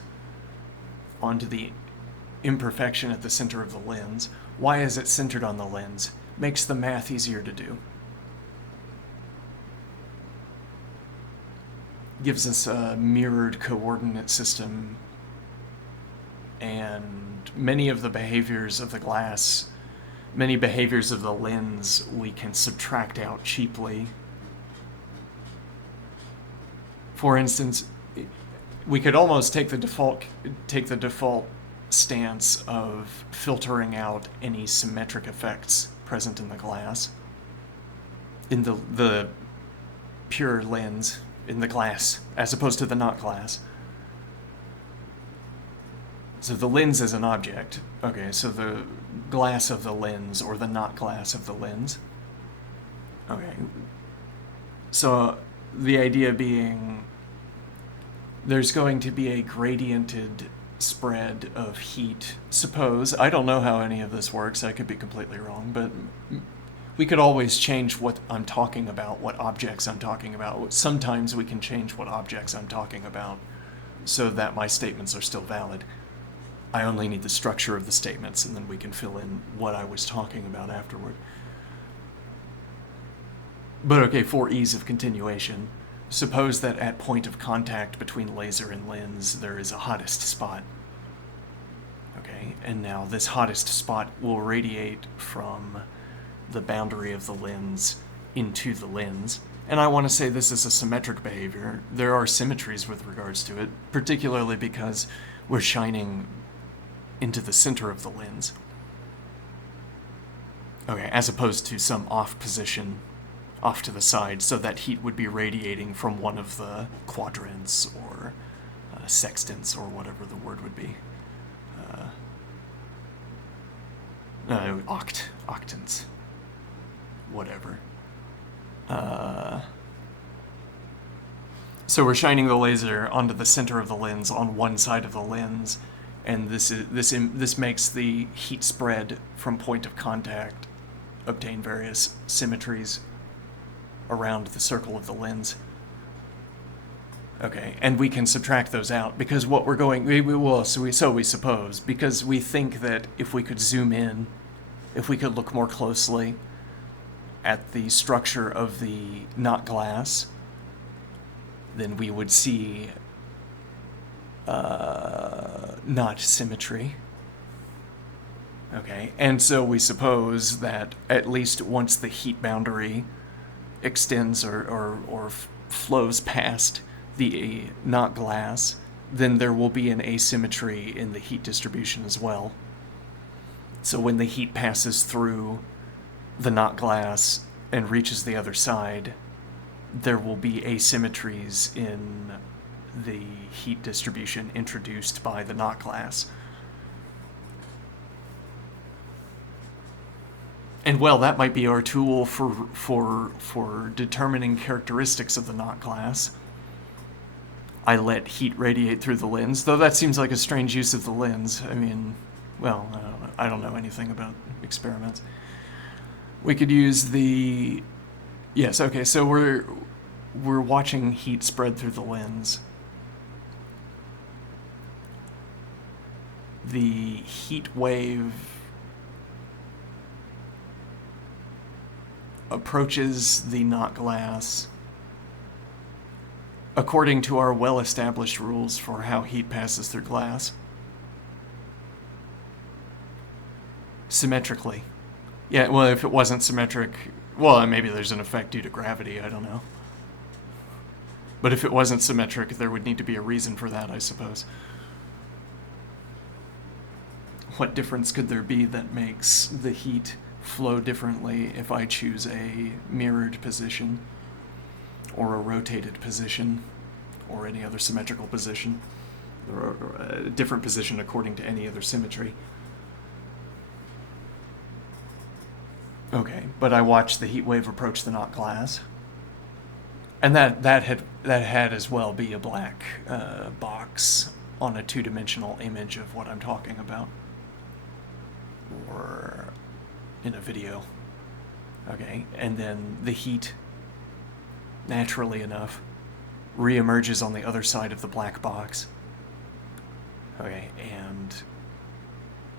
onto the imperfection at the center of the lens. Why is it centered on the lens? Makes the math easier to do. Gives us a mirrored coordinate system, and many of the behaviors of the glass, many behaviors of the lens we can subtract out cheaply. For instance, we could almost take the default stance of filtering out any symmetric effects present in the glass, in the pure lens, in the glass, as opposed to the not glass. So the lens is an object. Okay, so the glass of the lens, or the not glass of the lens. Okay. So the idea being there's going to be a gradiented spread of heat. Suppose, I don't know how any of this works, I could be completely wrong, but we could always change what I'm talking about, what objects I'm talking about. Sometimes we can change what objects I'm talking about so that my statements are still valid. I only need the structure of the statements, and then we can fill in what I was talking about afterward. But okay, for ease of continuation, suppose that at point of contact between laser and lens, there is a hottest spot. Okay, and now this hottest spot will radiate from the boundary of the lens into the lens. And I want to say this is a symmetric behavior. There are symmetries with regards to it, particularly because we're shining into the center of the lens. Okay, as opposed to some off position, off to the side, so that heat would be radiating from one of the quadrants or sextants or whatever the word would be. Octants. Whatever. So we're shining the laser onto the center of the lens on one side of the lens, and this makes the heat spread from point of contact obtain various symmetries around the circle of the lens. Okay, and we can subtract those out because what we're going so we suppose, because we think that if we could zoom in, if we could look more closely at the structure of the not glass, then we would see not symmetry. Okay, and so we suppose that at least once the heat boundary extends or flows past the not glass, then there will be an asymmetry in the heat distribution as well. So when the heat passes through the not glass and reaches the other side, there will be asymmetries in the heat distribution introduced by the not glass. And well, that might be our tool for determining characteristics of the not glass. I let heat radiate through the lens, though that seems like a strange use of the lens. I mean, well, I don't know anything about experiments. We could use the... Yes, okay, so we're watching heat spread through the lens. The heat wave approaches the not glass according to our well-established rules for how heat passes through glass. Symmetrically. Yeah, well, if it wasn't symmetric, well, maybe there's an effect due to gravity, I don't know. But if it wasn't symmetric, there would need to be a reason for that, I suppose. What difference could there be that makes the heat flow differently if I choose a mirrored position or a rotated position or any other symmetrical position, or a different position according to any other symmetry? Okay, but I watched the heat wave approach the not glass, and that had as well be a black box on a two-dimensional image of what I'm talking about, or in a video. Okay, and then the heat, naturally enough, reemerges on the other side of the black box. Okay, and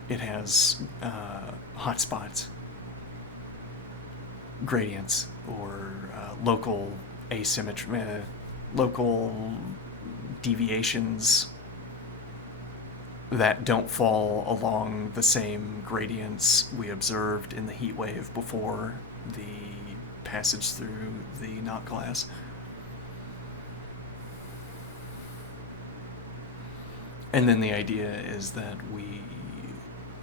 it has hot spots, gradients, or local asymmetry, local deviations that don't fall along the same gradients we observed in the heat wave before the passage through the not glass. And then the idea is that we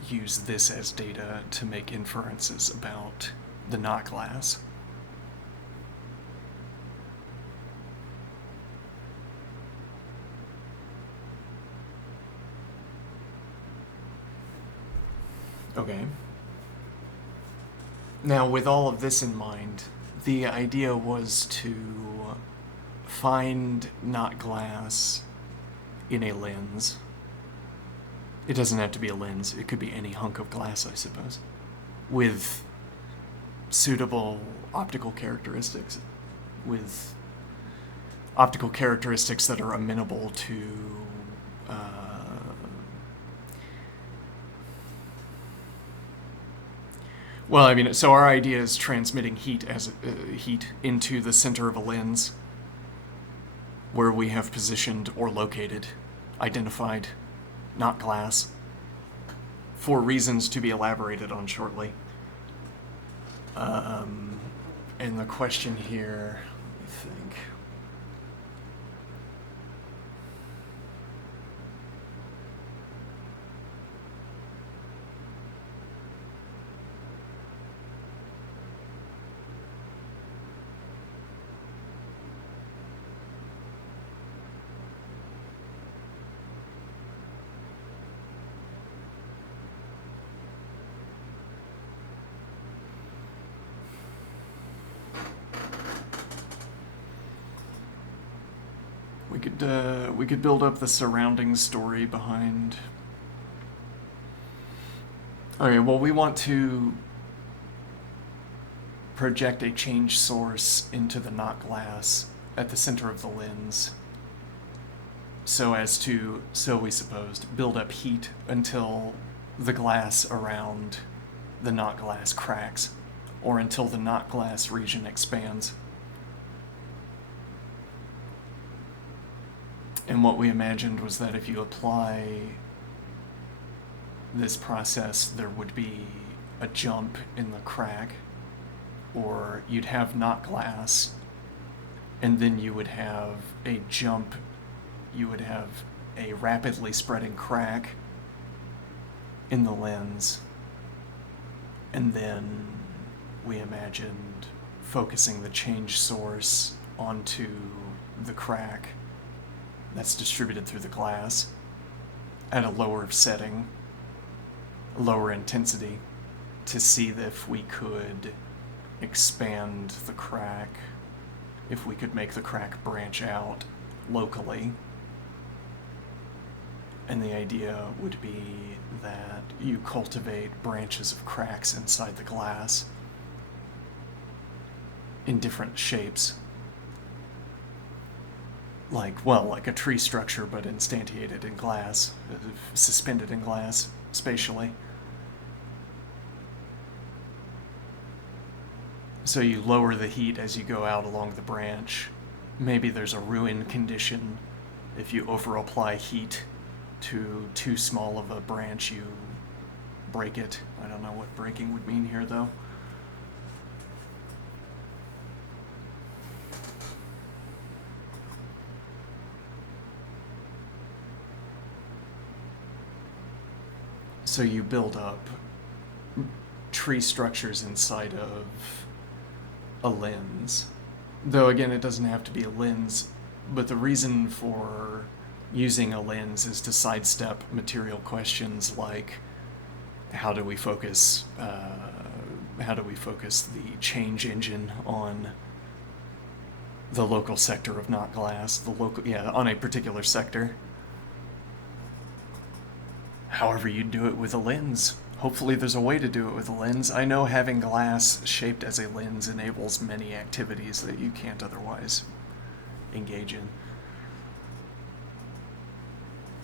use this as data to make inferences about the not glass. Okay. Now, with all of this in mind, the idea was to find not glass in a lens It doesn't have to be a lens. It could be any hunk of glass, I suppose, with suitable optical characteristics, with optical characteristics that are amenable to well, I mean, so our idea is transmitting heat as heat into the center of a lens where we have positioned or located, identified, not glass, for reasons to be elaborated on shortly. And the question here, let me think. We could build up the surrounding story behind. Okay, well, we want to project a change source into the not glass at the center of the lens, so as to, so we supposed, build up heat until the glass around the not glass cracks, or until the not glass region expands. And what we imagined was that if you apply this process, there would be a jump in the crack, or you'd have not glass, and then you would have a jump, you would have a rapidly spreading crack in the lens, and then we imagined focusing the change source onto the crack that's distributed through the glass at a lower setting, lower intensity, to see if we could expand the crack, if we could make the crack branch out locally. And the idea would be that you cultivate branches of cracks inside the glass in different shapes. Like a tree structure, but instantiated in glass, suspended in glass, spatially. So you lower the heat as you go out along the branch. Maybe there's a ruin condition. If you over-apply heat to too small of a branch, you break it. I don't know what breaking would mean here, though. So you build up tree structures inside of a lens. Though again, it doesn't have to be a lens, but the reason for using a lens is to sidestep material questions like how do we focus the change engine on the local sector of not glass, on a particular sector. However you do it with a lens. Hopefully there's a way to do it with a lens. I know having glass shaped as a lens enables many activities that you can't otherwise engage in.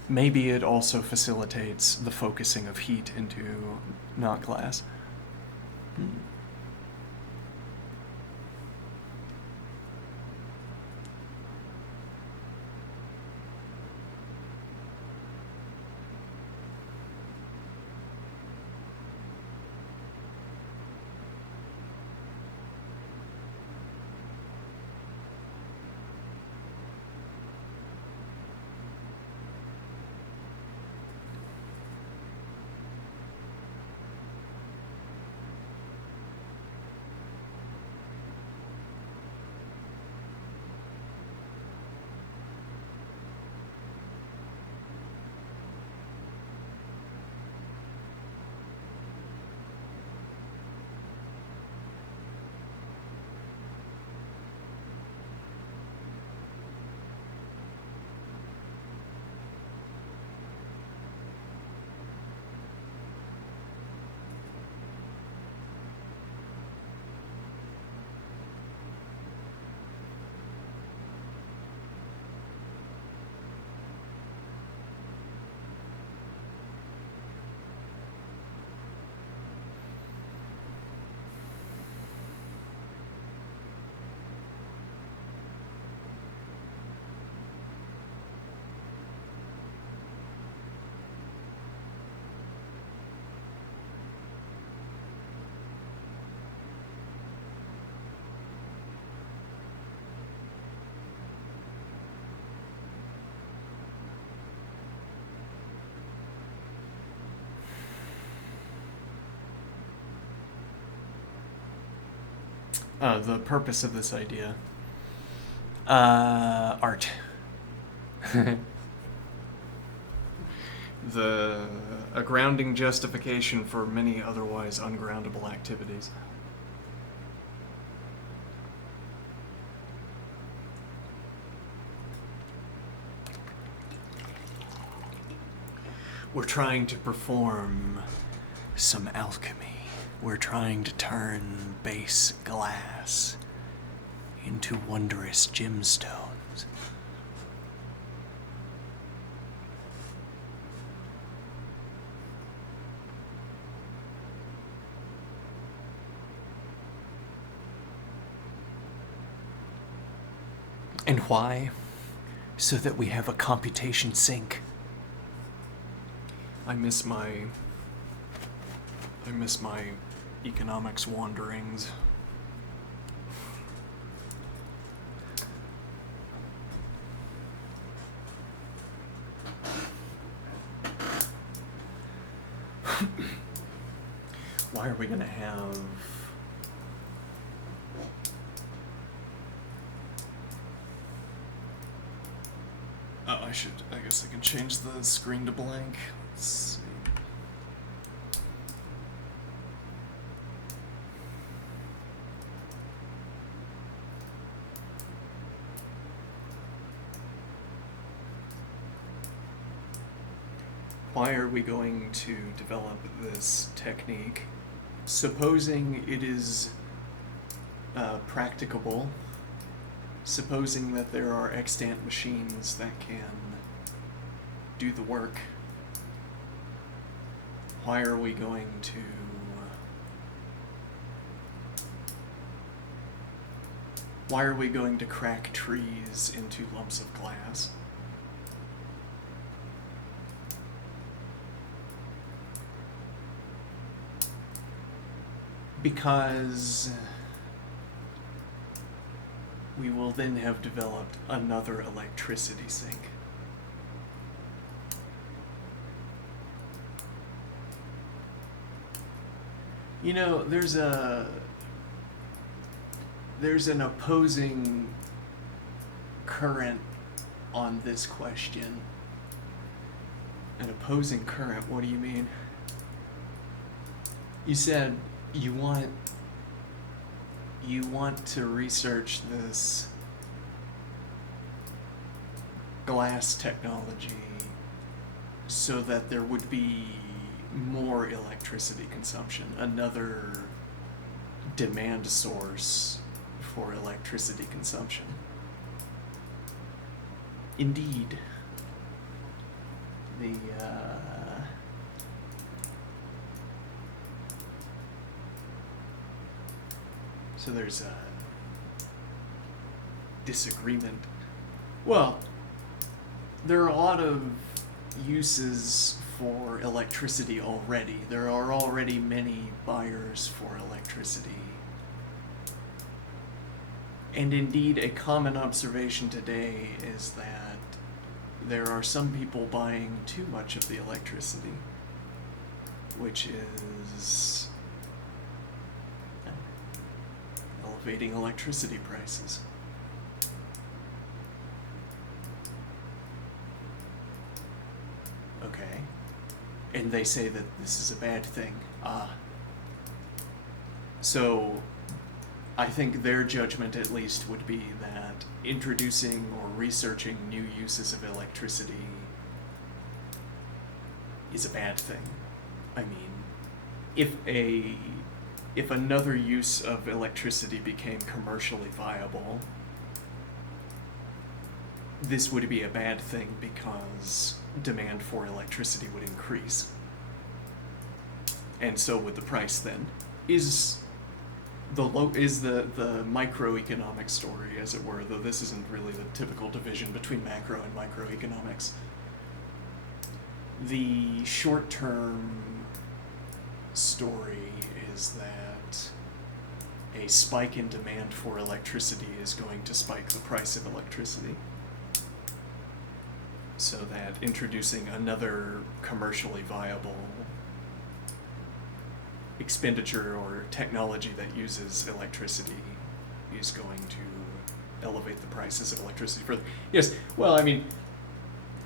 Maybe it also facilitates the focusing of heat into not glass. The purpose of this idea. Art. A grounding justification for many otherwise ungroundable activities. We're trying to perform some alchemy. We're trying to turn base glass into wondrous gemstones. And why? So that we have a computation sink. I miss my economics wanderings. Why are we gonna have... Oh, I guess I can change the screen to blank. Let's see. Why are we going to develop this technique? Supposing it is practicable, supposing that there are extant machines that can do the work, why are we going to crack trees into lumps of glass? Because we will then have developed another electricity sink. You know, there's an opposing current on this question. An opposing current, what do you mean? You said you want to research this glass technology so that there would be more electricity consumption, another demand source for electricity consumption. Indeed. So there's a disagreement. Well, there are a lot of uses for electricity already. There are already many buyers for electricity. And indeed, a common observation today is that there are some people buying too much of the electricity, which is elevating electricity prices. Okay. And they say that this is a bad thing. So I think their judgment at least would be that introducing or researching new uses of electricity is a bad thing. I mean, if another use of electricity became commercially viable, this would be a bad thing because demand for electricity would increase. And so would the price then. Is the microeconomic story, as it were, though this isn't really the typical division between macro and microeconomics. The short-term story is that a spike in demand for electricity is going to spike the price of electricity. So that introducing another commercially viable expenditure or technology that uses electricity is going to elevate the prices of electricity further. Yes, well, I mean,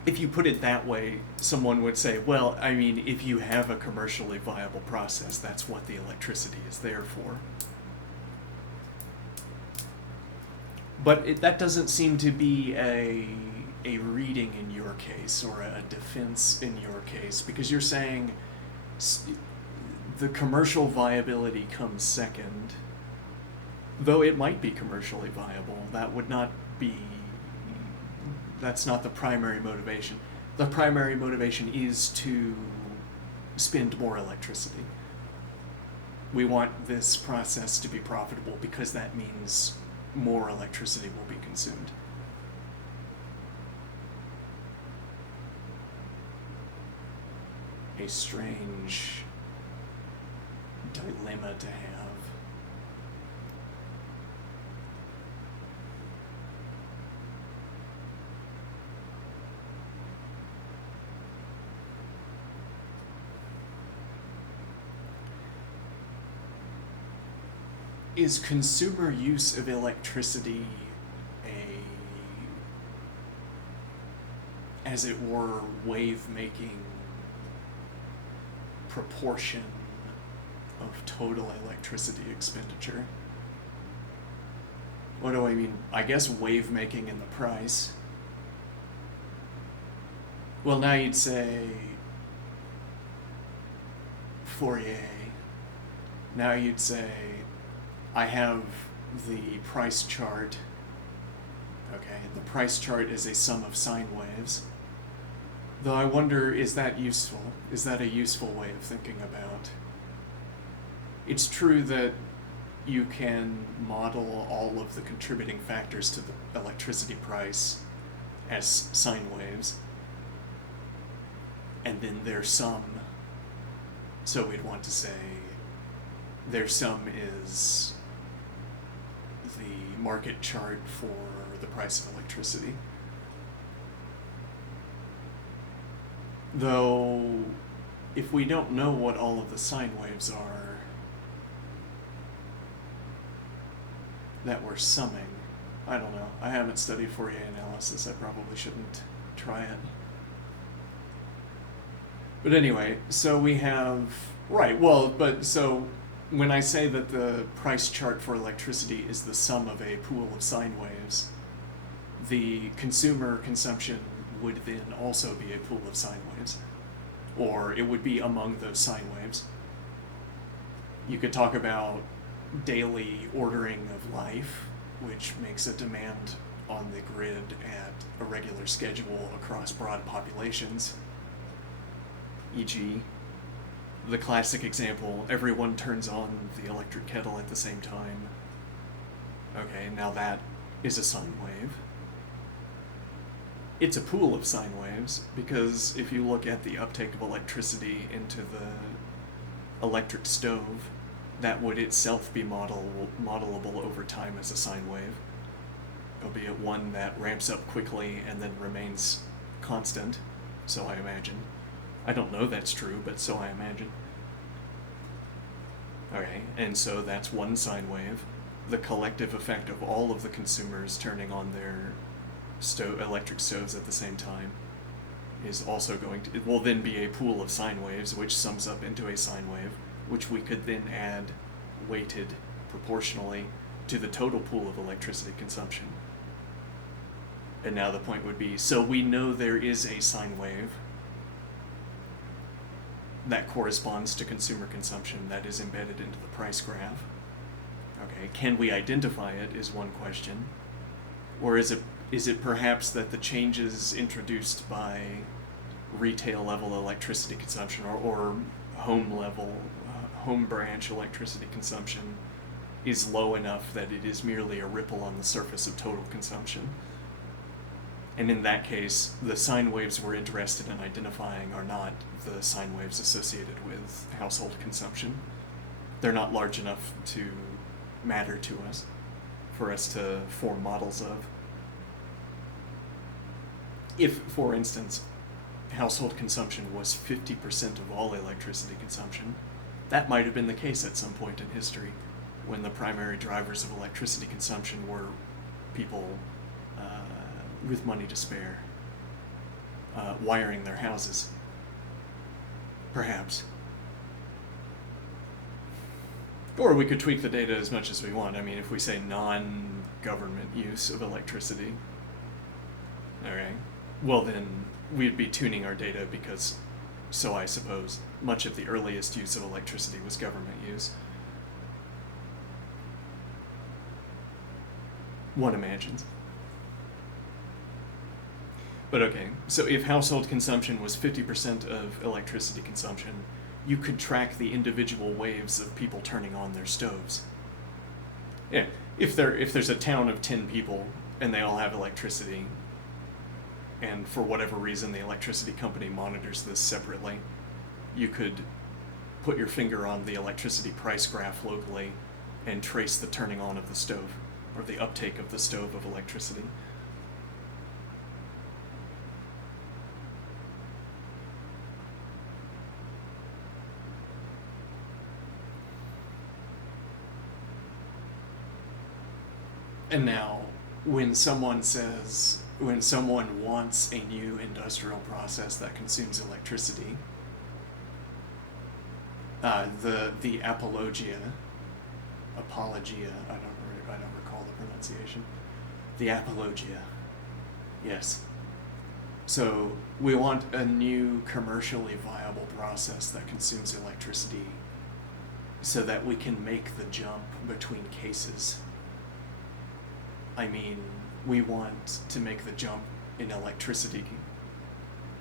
if you put it that way, someone would say, well, I mean, if you have a commercially viable process, that's what the electricity is there for. But that doesn't seem to be a reading in your case, or a defense in your case, because you're saying the commercial viability comes second, though it might be commercially viable. That's not the primary motivation. The primary motivation is to spend more electricity. We want this process to be profitable because that means more electricity will be consumed. A strange dilemma to have. Is consumer use of electricity as it were, wave-making proportion of total electricity expenditure? What do I mean? I guess wave-making in the price. Well, now you'd say Fourier. Now you'd say, I have the price chart. Okay, the price chart is a sum of sine waves. Though I wonder, is that useful? Is that a useful way of thinking about? It's true that you can model all of the contributing factors to the electricity price as sine waves, and then their sum. So we'd want to say their sum is the market chart for the price of electricity. Though, if we don't know what all of the sine waves are that we're summing, I don't know. I haven't studied Fourier analysis. I probably shouldn't try it. But anyway, so we have, right, well, but so when I say that the price chart for electricity is the sum of a pool of sine waves, the consumer consumption would then also be a pool of sine waves, or it would be among those sine waves. You could talk about daily ordering of life, which makes a demand on the grid at a regular schedule across broad populations, e.g., the classic example, everyone turns on the electric kettle at the same time. Okay, now that is a sine wave. It's a pool of sine waves, because if you look at the uptake of electricity into the electric stove, that would itself be modelable over time as a sine wave, albeit one that ramps up quickly and then remains constant, so I imagine. I don't know that's true, but so I imagine. Okay, and so that's one sine wave. The collective effect of all of the consumers turning on their electric stoves at the same time is also going to, it will then be a pool of sine waves, which sums up into a sine wave, which we could then add weighted proportionally to the total pool of electricity consumption. And now the point would be, so we know there is a sine wave that corresponds to consumer consumption that is embedded into the price graph. Okay, can we identify it is one question. Or is it perhaps that the changes introduced by retail level electricity consumption or home level, home branch electricity consumption is low enough that it is merely a ripple on the surface of total consumption? And in that case, the sine waves we're interested in identifying are not the sine waves associated with household consumption. They're not large enough to matter to us, for us to form models of. If, for instance, household consumption was 50% of all electricity consumption, that might have been the case at some point in history. when the primary drivers of electricity consumption were people with money to spare, wiring their houses. Perhaps. Or we could tweak the data as much as we want. I mean, if we say non-government use of electricity, alright, well then we'd be tuning our data because, so I suppose, much of the earliest use of electricity was government use. One imagines. But okay, so if household consumption was 50% of electricity consumption, you could track the individual waves of people turning on their stoves. Yeah, if there's a town of 10 people and they all have electricity, and for whatever reason the electricity company monitors this separately, you could put your finger on the electricity price graph locally and trace the turning on of the stove, or the uptake of the stove of electricity. And now, when someone wants a new industrial process that consumes electricity, the apologia, I don't recall the pronunciation. The apologia, yes. So we want a new commercially viable process that consumes electricity, so that we can make the jump between cases. I mean, we want to make the jump in electricity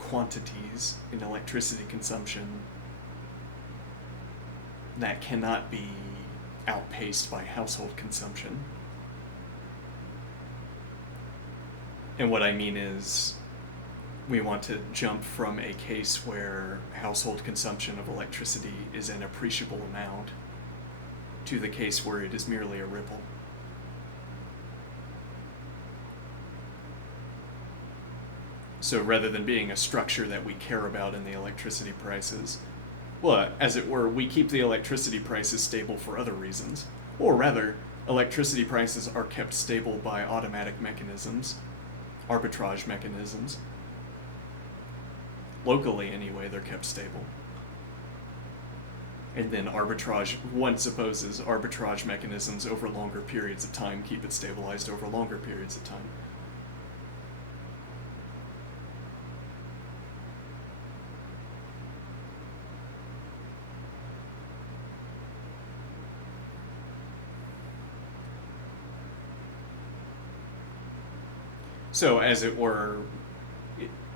quantities, in electricity consumption, that cannot be outpaced by household consumption. And what I mean is, we want to jump from a case where household consumption of electricity is an appreciable amount to the case where it is merely a ripple. So rather than being a structure that we care about in the electricity prices, well, as it were, we keep the electricity prices stable for other reasons. Or rather, electricity prices are kept stable by automatic mechanisms, arbitrage mechanisms. Locally, anyway, they're kept stable. And then one supposes arbitrage mechanisms over longer periods of time keep it stabilized over longer periods of time. So, as it were,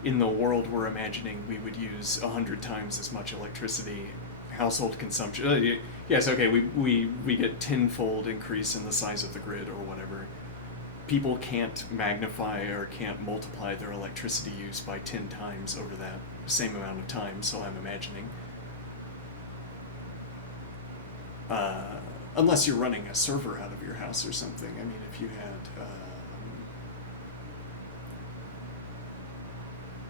in the world we're imagining, we would use 100 times as much electricity. Household consumption, yes, okay, we get tenfold increase in the size of the grid or whatever. People can't magnify or can't multiply their electricity use by 10 times over that same amount of time, so I'm imagining. Unless you're running a server out of your house or something. I mean, if you had...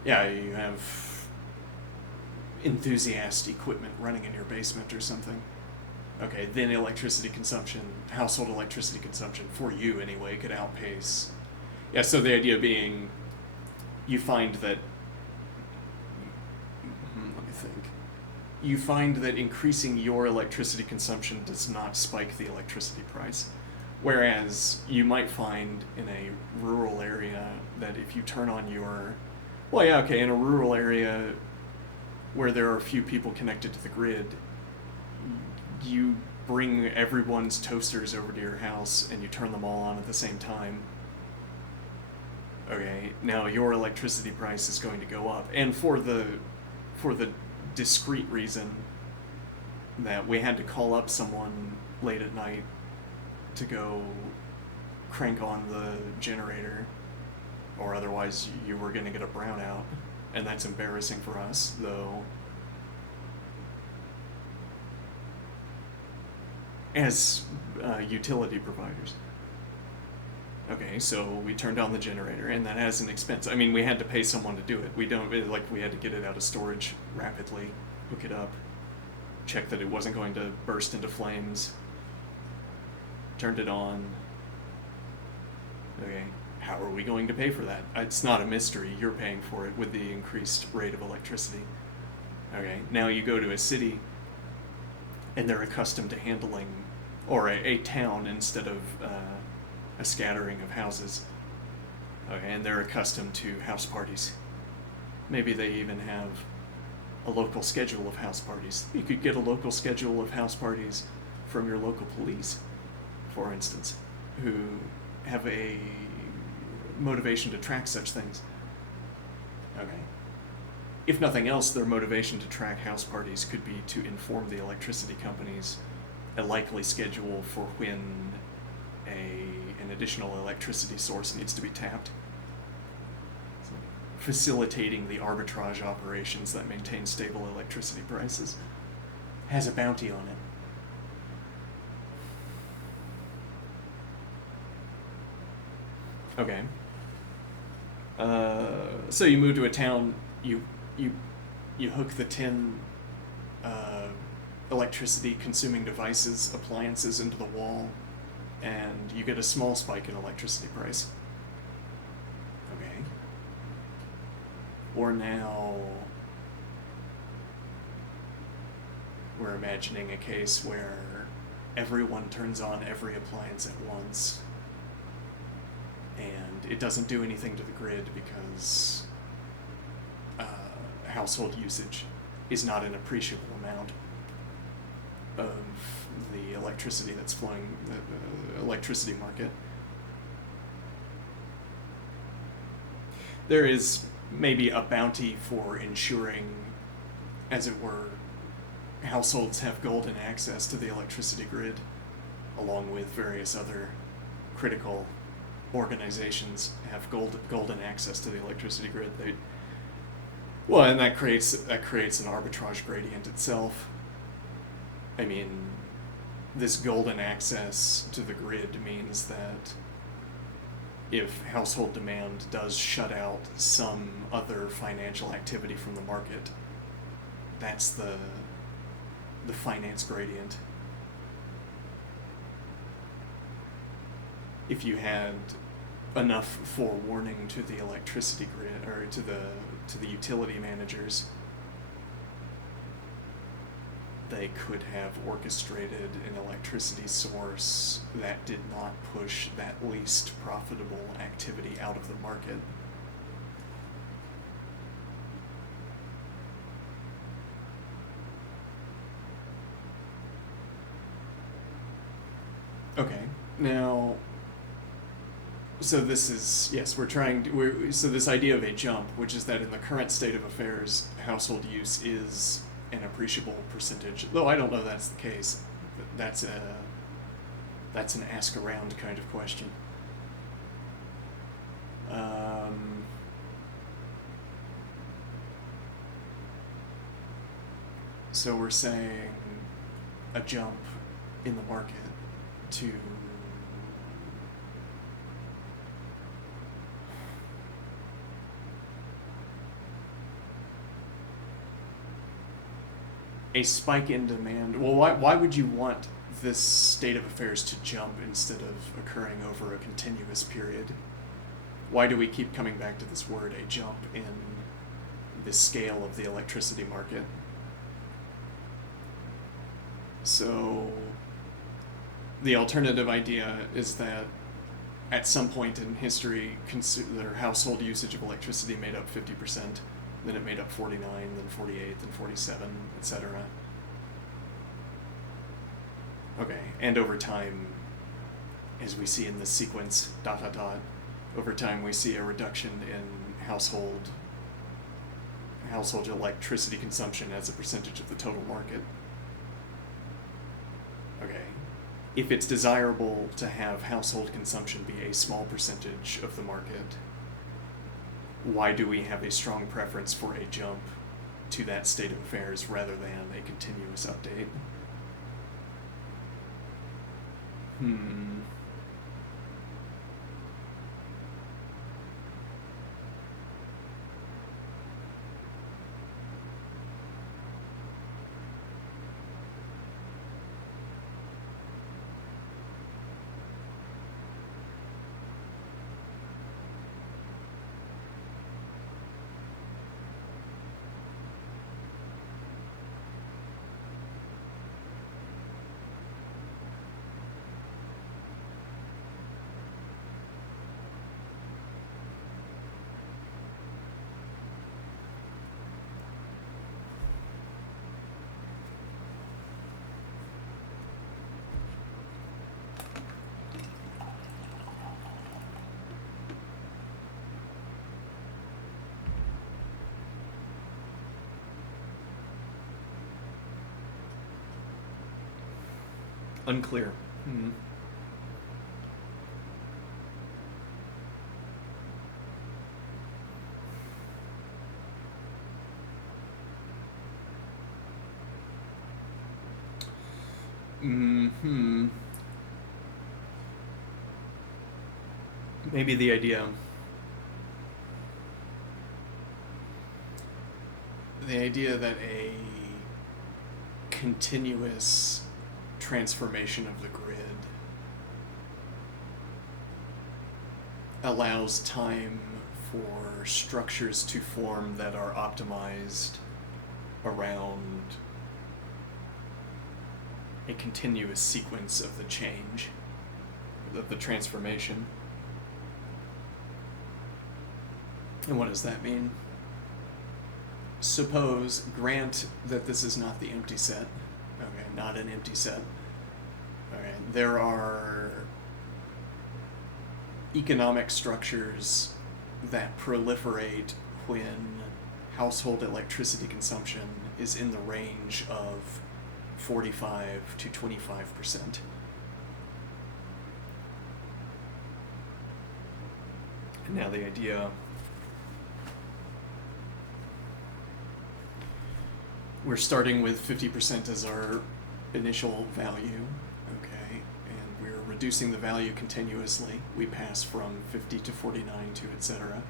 you have enthusiast equipment running in your basement or something. Okay, then electricity consumption, household electricity consumption, for you anyway, could outpace. Yeah, so the idea being, you find that, let me think. You find that increasing your electricity consumption does not spike the electricity price. Whereas you might find in a rural area that if you turn on your... Well, yeah, okay, in a rural area where there are a few people connected to the grid, you bring everyone's toasters over to your house and you turn them all on at the same time. Okay, now your electricity price is going to go up. And for the discrete reason that we had to call up someone late at night to go crank on the generator, or otherwise you were going to get a brownout, and that's embarrassing for us, though. As utility providers. Okay, so we turned on the generator, and that has an expense. I mean, we had to pay someone to do it. We had to get it out of storage rapidly, hook it up, check that it wasn't going to burst into flames. turned it on. Okay, how are we going to pay for that? It's not a mystery. You're paying for it with the increased rate of electricity. Okay, now you go to a city and they're accustomed to handling, or a town instead of a scattering of houses. Okay, and they're accustomed to house parties. Maybe they even have a local schedule of house parties. You could get a local schedule of house parties from your local police, for instance, who have a motivation to track such things. Okay. If nothing else, their motivation to track house parties could be to inform the electricity companies a likely schedule for when an additional electricity source needs to be tapped. So, facilitating the arbitrage operations that maintain stable electricity prices has a bounty on it. Okay. So you move to a town, you hook the 10 electricity consuming devices, appliances into the wall, and you get a small spike in electricity price. Okay. Or now we're imagining a case where everyone turns on every appliance at once, and it doesn't do anything to the grid because household usage is not an appreciable amount of the electricity that's flowing, the electricity market. There is maybe a bounty for ensuring, as it were, households have golden access to the electricity grid, along with various other critical organizations have golden access to the electricity grid. And that creates an arbitrage gradient itself. I mean, this golden access to the grid means that if household demand does shut out some other financial activity from the market, that's the finance gradient. If you had enough forewarning to the electricity grid, or to the utility managers, they could have orchestrated an electricity source that did not push that least profitable activity out of the market. Okay, now, so this is, yes, so this idea of a jump, which is that in the current state of affairs, household use is an appreciable percentage, though I don't know that's the case. That's an ask around kind of question. So we're saying a jump in the market to a spike in demand. Well, why would you want this state of affairs to jump instead of occurring over a continuous period? Why do we keep coming back to this word, a jump, in the scale of the electricity market? So the alternative idea is that at some point in history, their household usage of electricity made up 50%, then it made up 49, then 48, then 47, etc. Okay, and over time, as we see in this sequence, ... over time we see a reduction in household electricity consumption as a percentage of the total market. Okay. If it's desirable to have household consumption be a small percentage of the market, why do we have a strong preference for a jump to that state of affairs rather than a continuous update? Unclear. Maybe the idea that a continuous transformation of the grid allows time for structures to form that are optimized around a continuous sequence of the change, of the transformation. And what does that mean? Suppose, grant that this is not the empty set. Okay, not an empty set. Okay, there are economic structures that proliferate when household electricity consumption is in the range of 45 to 25%. And now the idea, we're starting with 50% as our initial value, okay, and we're reducing the value continuously. We pass from 50 to 49 to etc.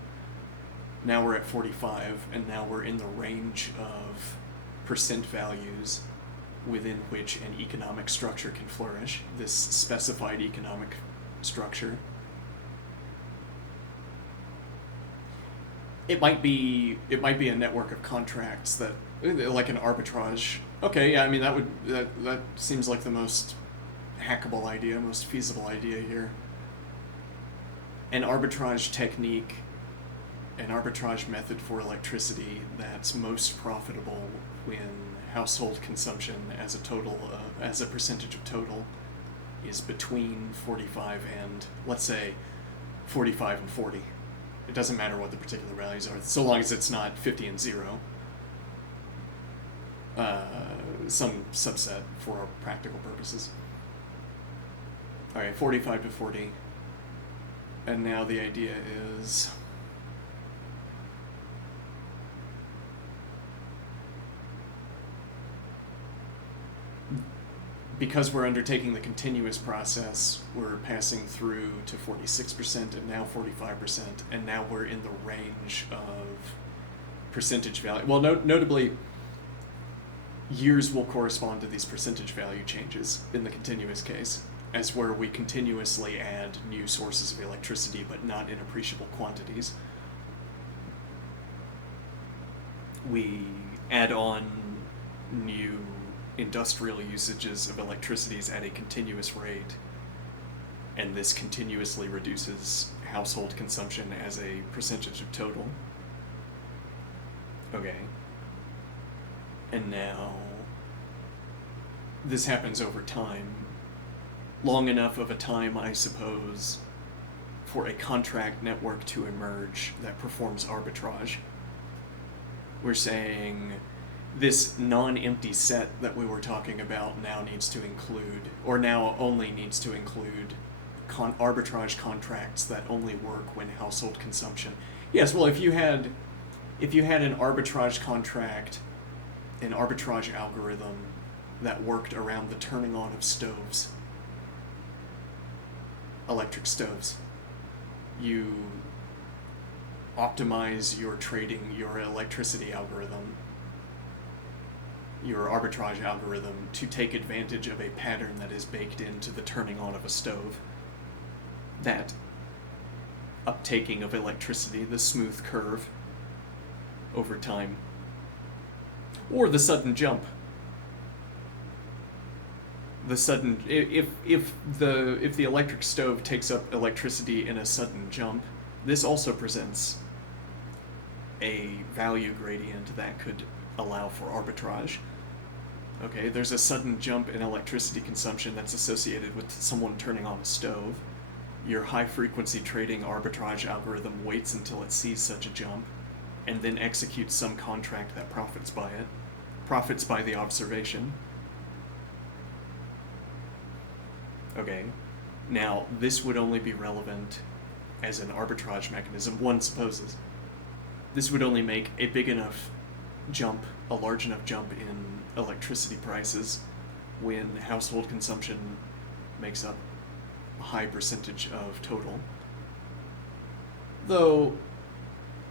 Now we're at 45, and now we're in the range of percent values within which an economic structure can flourish, this specified economic structure. It might be a network of contracts that, like an arbitrage. Okay, yeah, I mean that seems like the most hackable idea, most feasible idea here. An arbitrage technique, an arbitrage method for electricity that's most profitable when household consumption as a percentage of total is between 45 and, let's say, 45 and 40. It doesn't matter what the particular values are, so long as it's not 50 and 0. Some subset for our practical purposes. Alright, 45 to 40. And now the idea is because we're undertaking the continuous process, we're passing through to 46% and now 45%, and now we're in the range of percentage value. Well, notably, years will correspond to these percentage value changes in the continuous case, as where we continuously add new sources of electricity, but not in appreciable quantities. We add on new industrial usages of electricities at a continuous rate, and this continuously reduces household consumption as a percentage of total. Okay. And now this happens over time, long enough of a time, I suppose, for a contract network to emerge that performs arbitrage. We're saying this non-empty set that we were talking about now needs to include, or now only needs to include, arbitrage contracts that only work when household consumption. Yes, well, if you had an arbitrage contract, an arbitrage algorithm that worked around the turning on of stoves, electric stoves, you optimize your trading, your electricity algorithm, your arbitrage algorithm to take advantage of a pattern that is baked into the turning on of a stove. That uptaking of electricity, the smooth curve over time, or the sudden jump. The sudden, if the electric stove takes up electricity in a sudden jump, this also presents a value gradient that could allow for arbitrage. Okay, there's a sudden jump in electricity consumption that's associated with someone turning on a stove. Your high-frequency trading arbitrage algorithm waits until it sees such a jump, and then executes some contract that profits by the observation. Okay. Now, this would only be relevant as an arbitrage mechanism, one supposes. This would only make a big enough jump, a large enough jump in electricity prices when household consumption makes up a high percentage of total. Though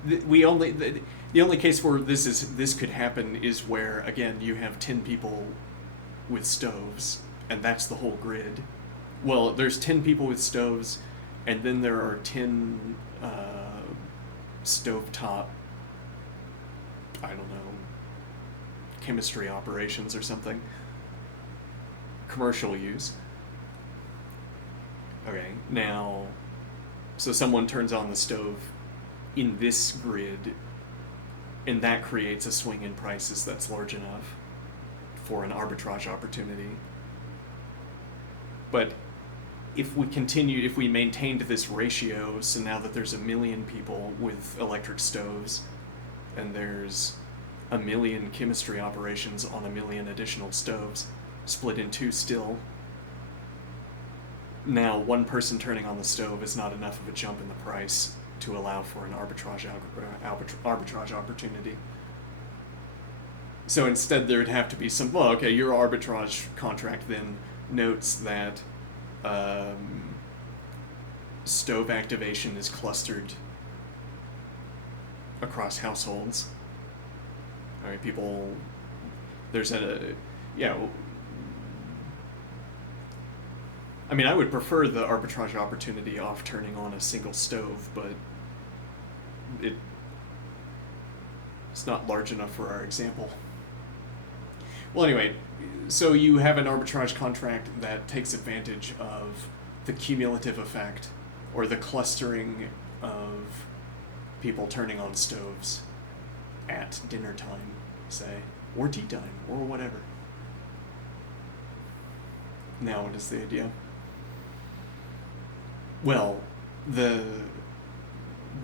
the only case where this could happen is where, again, you have 10 people with stoves and that's the whole grid. Well, there's 10 people with stoves, and then there are 10 stovetop, I don't know, chemistry operations or something. Commercial use. Okay, now, so someone turns on the stove in this grid, and that creates a swing in prices that's large enough for an arbitrage opportunity. But if we maintained this ratio, so now that there's 1 million people with electric stoves, and there's 1 million chemistry operations on 1 million additional stoves, split in two still, now one person turning on the stove is not enough of a jump in the price to allow for an arbitrage opportunity. So instead there'd have to be some, well, okay, your arbitrage contract then notes that stove activation is clustered across households. All right, people, there's I mean, I would prefer the arbitrage opportunity off turning on a single stove, but it's not large enough for our example. Well, anyway, so you have an arbitrage contract that takes advantage of the cumulative effect, or the clustering of people turning on stoves at dinner time, say, or tea time, or whatever. Now, what is the idea? Well, the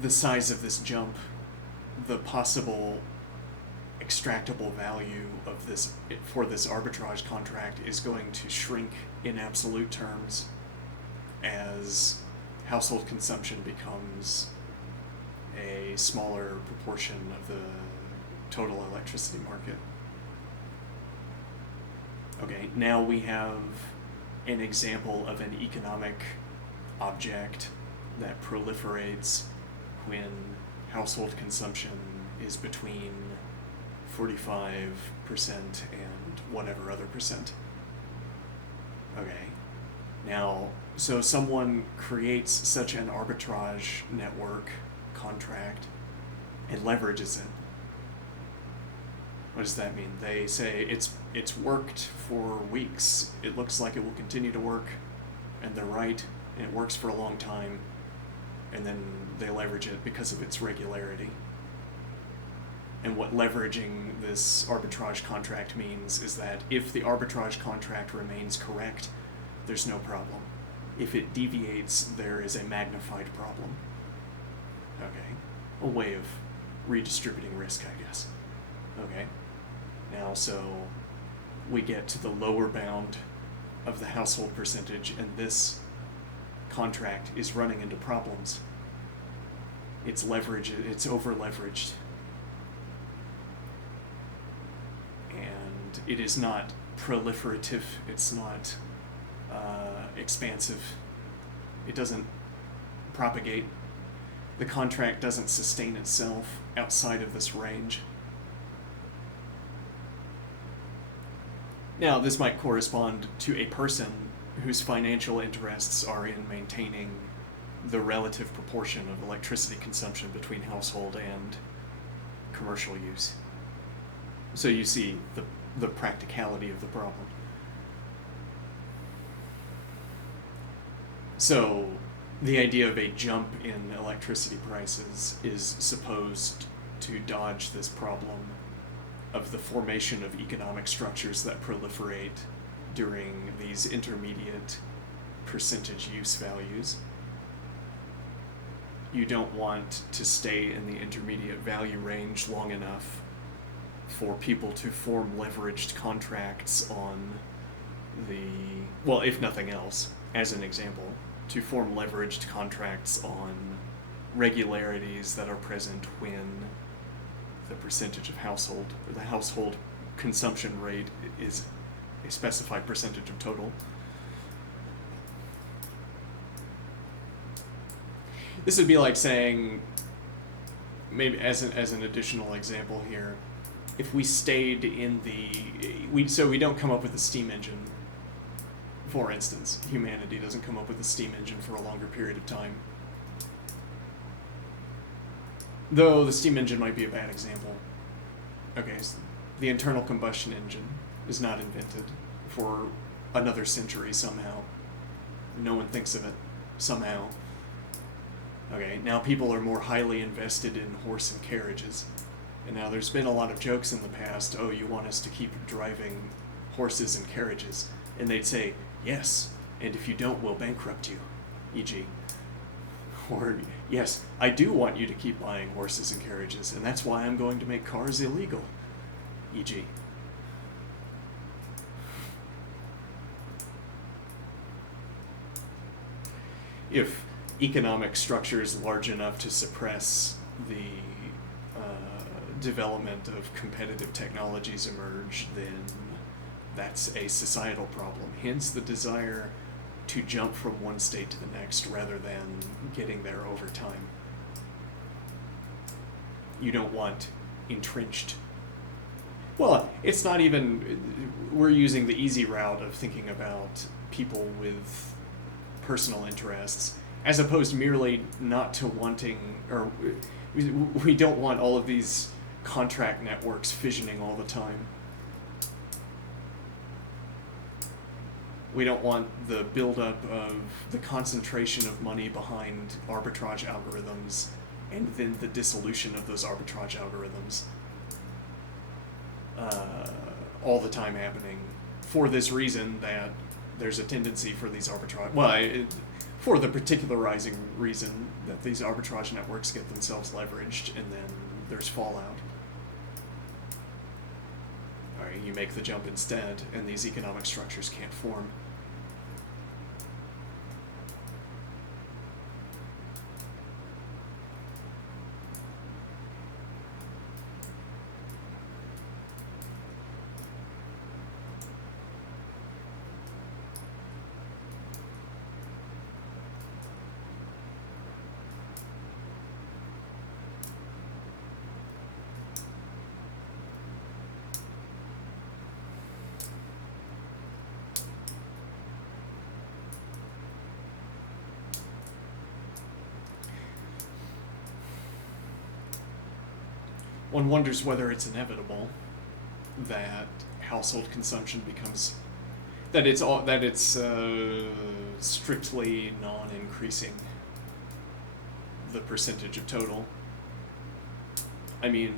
size of this jump, the possible extractable value of this for this arbitrage contract is going to shrink in absolute terms as household consumption becomes a smaller proportion of the total electricity market. Okay, now we have an example of an economic object that proliferates when household consumption is between 45% and whatever other percent. Okay. Now, so someone creates such an arbitrage network contract and leverages it. What does that mean? They say it's worked for weeks. It looks like it will continue to work, and they're right, and it works for a long time, and then they leverage it because of its regularity. And what leveraging this arbitrage contract means is that if the arbitrage contract remains correct, there's no problem. If it deviates, there is a magnified problem. Okay, a way of redistributing risk, I guess. Okay, now so we get to the lower bound of the household percentage, and this contract is running into problems. It's over leveraged. And it is not proliferative, it's not expansive. It doesn't propagate. The contract doesn't sustain itself outside of this range. Now, this might correspond to a person whose financial interests are in maintaining the relative proportion of electricity consumption between household and commercial use. So you see the practicality of the problem. So the idea of a jump in electricity prices is supposed to dodge this problem of the formation of economic structures that proliferate during these intermediate percentage use values. You don't want to stay in the intermediate value range long enough for people to form leveraged contracts on the, well, if nothing else, as an example, to form leveraged contracts on regularities that are present when the percentage of household, or the household consumption rate is a specified percentage of total. This would be like saying, maybe as an additional example here, if we stayed in so we don't come up with a steam engine, for instance, humanity doesn't come up with a steam engine for a longer period of time. Though the steam engine might be a bad example. Okay, so the internal combustion engine is not invented for another century somehow. No one thinks of it somehow. Okay, now people are more highly invested in horse and carriages. And now there's been a lot of jokes in the past, oh, you want us to keep driving horses and carriages. And they'd say, yes, and if you don't, we'll bankrupt you, e.g. Or, yes, I do want you to keep buying horses and carriages, and that's why I'm going to make cars illegal, e.g. If economic structure is large enough to suppress the development of competitive technologies emerge, then that's a societal problem. Hence the desire to jump from one state to the next rather than getting there over time. You don't want entrenched. Well, it's not even, we're using the easy route of thinking about people with personal interests, as opposed to merely not to wanting, or we don't want all of these contract networks fissioning all the time. We don't want the buildup of the concentration of money behind arbitrage algorithms and then the dissolution of those arbitrage algorithms all the time happening, for this reason that there's a tendency for these arbitrage, for the particularizing reason that these arbitrage networks get themselves leveraged and then there's fallout. All right, you make the jump instead and these economic structures can't form. One wonders whether it's inevitable that household consumption becomes, that it's strictly non-increasing the percentage of total. I mean,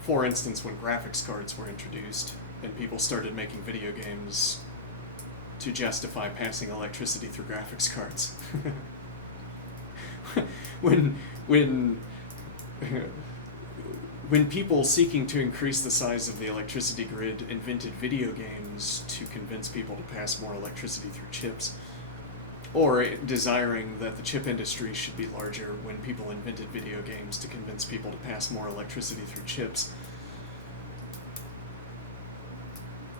for instance, when graphics cards were introduced and people started making video games to justify passing electricity through graphics cards. When people seeking to increase the size of the electricity grid invented video games to convince people to pass more electricity through chips, or desiring that the chip industry should be larger when people invented video games to convince people to pass more electricity through chips,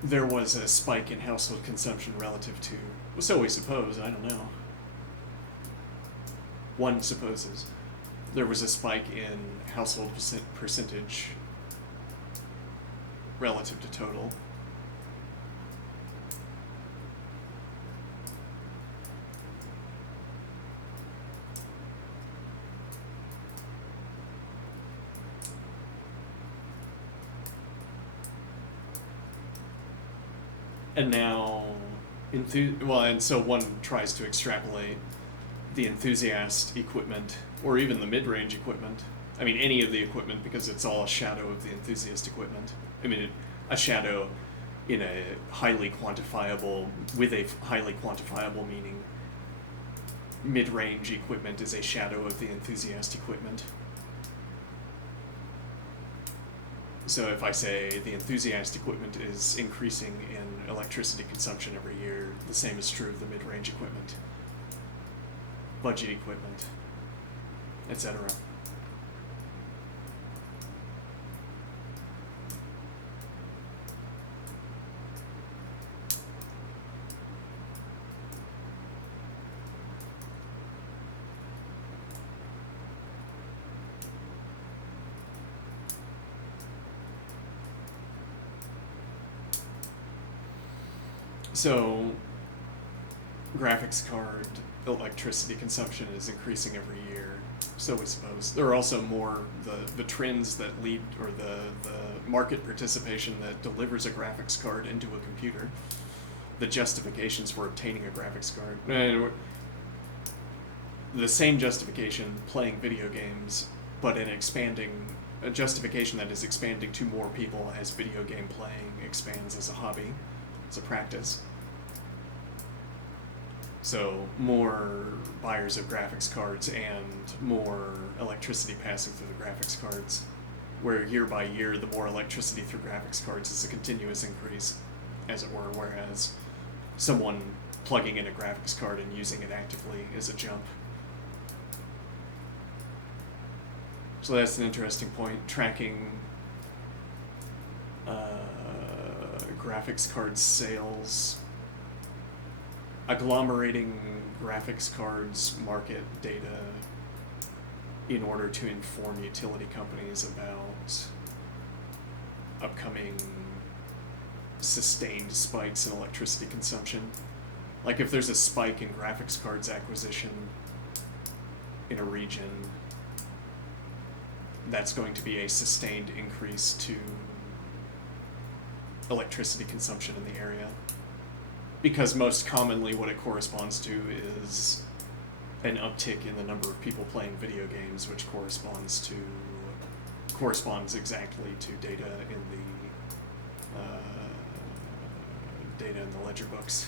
there was a spike in household consumption relative to, so we suppose, I don't know. One supposes. There was a spike in household percentage relative to total. And now, and so one tries to extrapolate the enthusiast equipment, or even the mid-range equipment. I mean, any of the equipment, because it's all a shadow of the enthusiast equipment. I mean, a shadow in a highly quantifiable, with a highly quantifiable meaning. Mid-range equipment is a shadow of the enthusiast equipment. So if I say the enthusiast equipment is increasing in electricity consumption every year, the same is true of the mid-range equipment, budget equipment, etc. So, graphics card electricity consumption is increasing every year. So we suppose there are also more the trends that lead, or the market participation that delivers a graphics card into a computer. The justifications for obtaining a graphics card. The same justification playing video games, but a justification that is expanding to more people as video game playing expands as a hobby, as a practice. So more buyers of graphics cards and more electricity passing through the graphics cards, where year by year the more electricity through graphics cards is a continuous increase, as it were, whereas someone plugging in a graphics card and using it actively is a jump. So that's an interesting point, tracking graphics card sales, agglomerating graphics cards market data in order to inform utility companies about upcoming sustained spikes in electricity consumption. Like if there's a spike in graphics cards acquisition in a region, that's going to be a sustained increase to electricity consumption in the area. Because most commonly what it corresponds to is an uptick in the number of people playing video games, which corresponds exactly to data in the ledger books.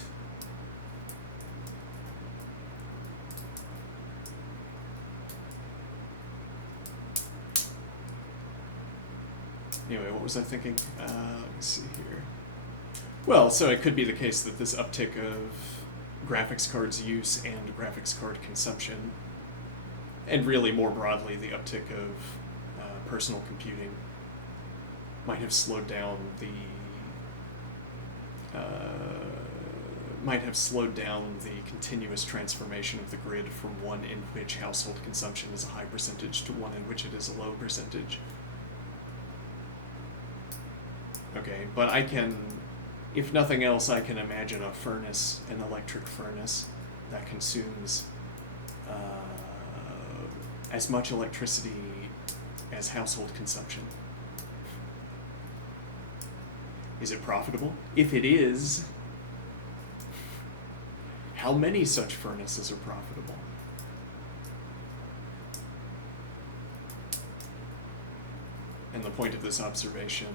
Anyway, what was I thinking? Let me see here. Well, so it could be the case that this uptick of graphics cards use and graphics card consumption, and really more broadly the uptick of personal computing, might have slowed down the continuous transformation of the grid from one in which household consumption is a high percentage to one in which it is a low percentage. Okay, but I can, if nothing else, I can imagine a furnace, an electric furnace, that consumes as much electricity as household consumption. Is it profitable? If it is, how many such furnaces are profitable? And the point of this observation,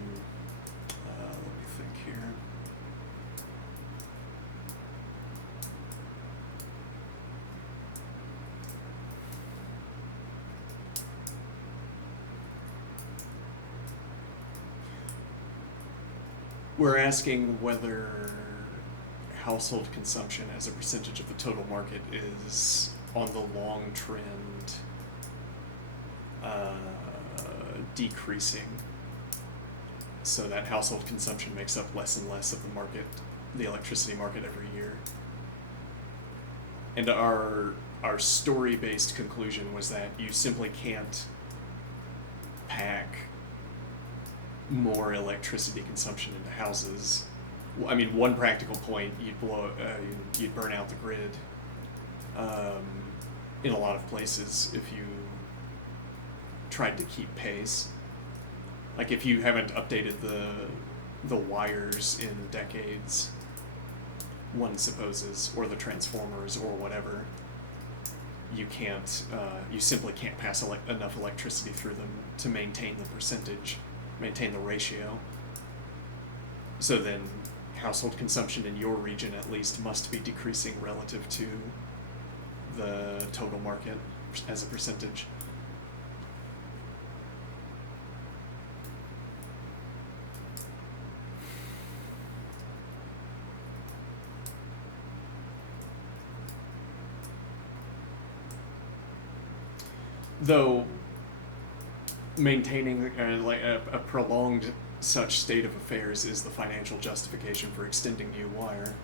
let me think here. We're asking whether household consumption as a percentage of the total market is on the long trend decreasing, so that household consumption makes up less and less of the market, the electricity market, every year. And our story-based conclusion was that you simply can't pack more electricity consumption into houses. I mean, one practical point, you'd burn out the grid in a lot of places if you tried to keep pace. Like if you haven't updated the wires in decades, one supposes, or the transformers or whatever, you simply can't pass enough electricity through them to maintain the percentage, maintain the ratio. So then household consumption in your region at least must be decreasing relative to the total market as a percentage. Though maintaining a prolonged such state of affairs is the financial justification for extending new wire.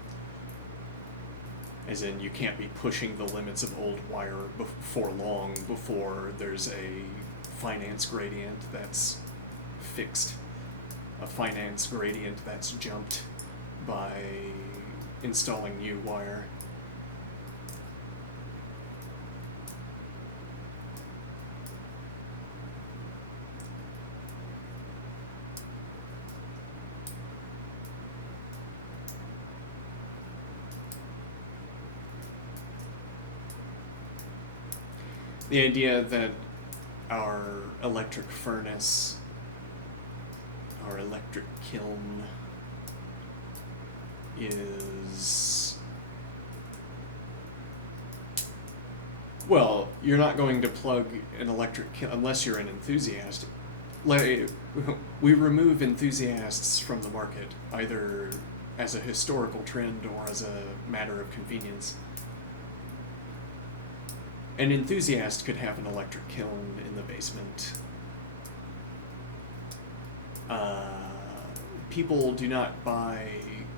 As in, you can't be pushing the limits of old wire for long before there's a finance gradient that's fixed. A finance gradient that's jumped by installing new wire. The idea that our electric furnace, our electric kiln, is... Well, you're not going to plug an electric kiln unless you're an enthusiast. We remove enthusiasts from the market, either as a historical trend or as a matter of convenience. An enthusiast could have an electric kiln in the basement. People do not buy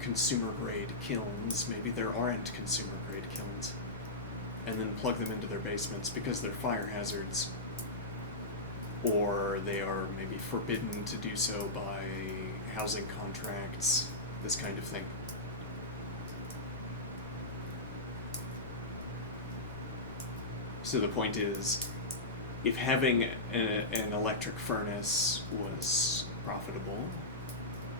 consumer-grade kilns. Maybe there aren't consumer-grade kilns. And then plug them into their basements because they're fire hazards. Or they are maybe forbidden to do so by housing contracts, this kind of thing. So the point is, if having an electric furnace was profitable,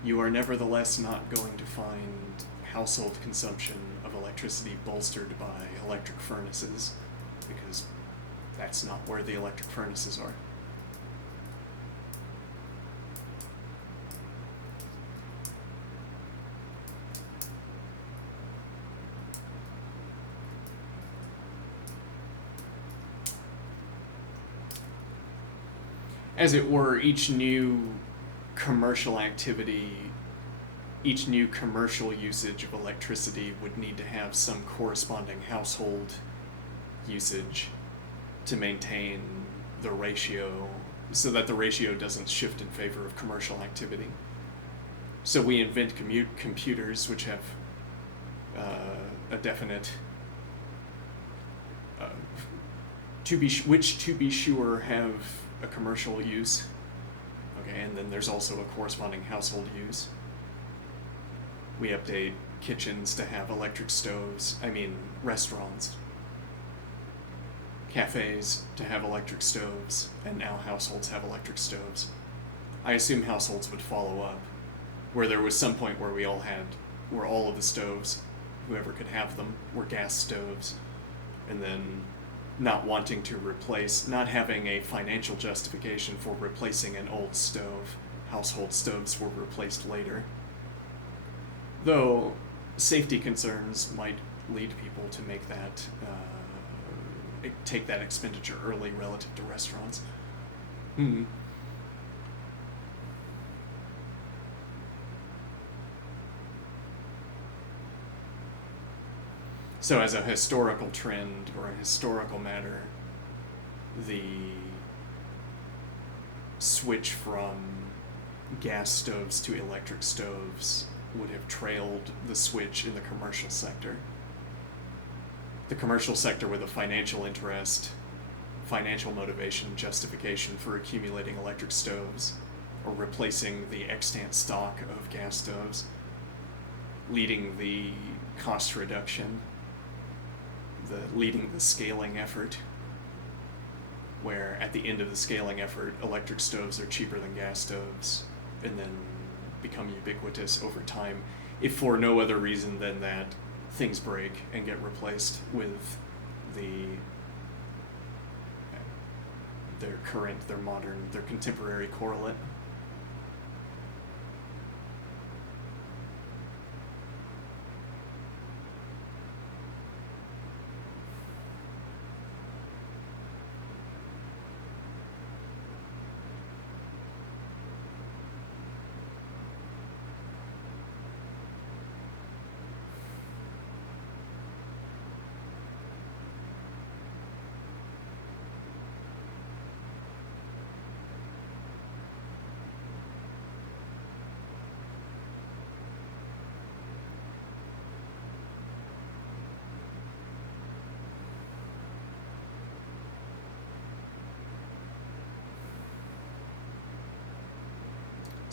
you are nevertheless not going to find household consumption of electricity bolstered by electric furnaces, because that's not where the electric furnaces are. As it were, each new commercial activity, each new commercial usage of electricity would need to have some corresponding household usage to maintain the ratio, so that the ratio doesn't shift in favor of commercial activity. So we invent computers which have a definite, to be sure have a commercial use. Okay, and then there's also a corresponding household use. We update kitchens to have electric stoves. Restaurants. Cafes to have electric stoves, and now households have electric stoves. I assume households would follow up, where there was some point where where all of the stoves, whoever could have them, were gas stoves, and then not wanting to not having a financial justification for replacing an old stove, household stoves were replaced later. Though safety concerns might lead people to make that, take that expenditure early relative to restaurants. So as a historical trend or a historical matter, the switch from gas stoves to electric stoves would have trailed the switch in the commercial sector. The commercial sector with a financial interest, financial motivation, justification for accumulating electric stoves or replacing the extant stock of gas stoves, leading the cost reduction, leading the scaling effort, where at the end of the scaling effort, electric stoves are cheaper than gas stoves, and then become ubiquitous over time, if for no other reason than that things break and get replaced with their modern, their contemporary correlate.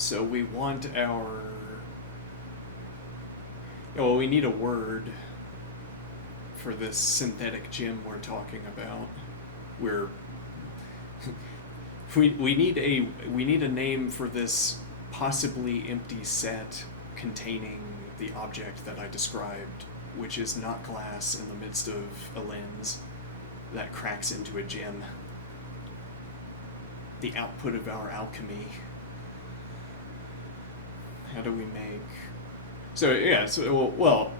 So we want our... Well, we need a word for this synthetic gym we're talking about. We're... we need a name for this possibly empty set containing the object that I described, which is not glass in the midst of a lens that cracks into a gem. The output of our alchemy. How do we make... well,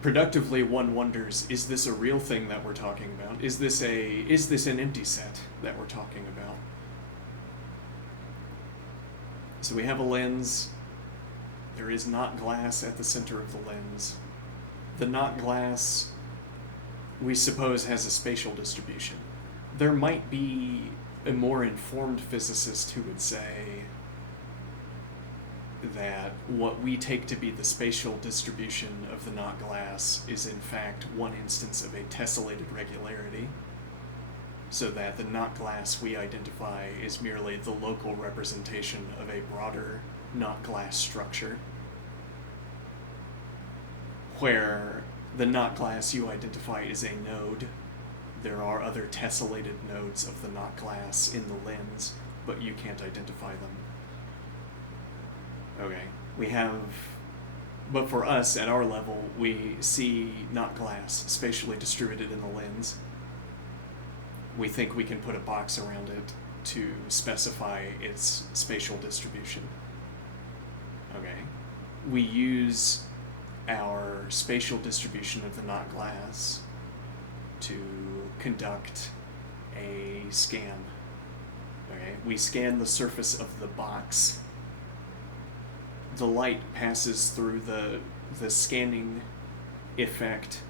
productively one wonders, is this a real thing that we're talking about? Is this an empty set that we're talking about? So we have a lens. There is not glass at the center of the lens. The not glass, we suppose, has a spatial distribution. There might be a more informed physicist who would say that what we take to be the spatial distribution of the not glass is in fact one instance of a tessellated regularity, so that the not glass we identify is merely the local representation of a broader not glass structure, where the not glass you identify is a node. There are other tessellated nodes of the not glass in the lens, but you can't identify them. Okay, but for us, at our level, we see not glass spatially distributed in the lens. We think we can put a box around it to specify its spatial distribution. Okay, we use our spatial distribution of the not glass to conduct a scan. Okay, we scan the surface of the box. The light passes through the scanning effect,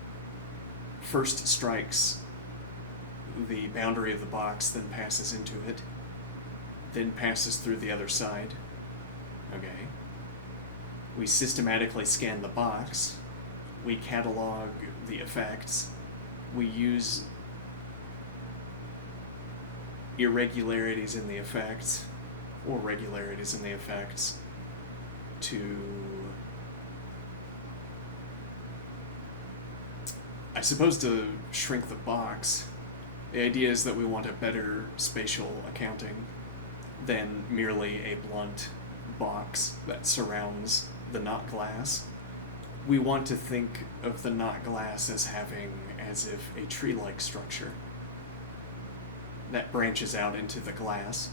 first strikes the boundary of the box, then passes into it, then passes through the other side. Okay. We systematically scan the box. We catalog the effects. We use irregularities in the effects, or regularities in the effects, to, I suppose, to shrink the box. The idea is that we want a better spatial accounting than merely a blunt box that surrounds the not glass. We want to think of the not glass as having as if a tree-like structure that branches out into the glass,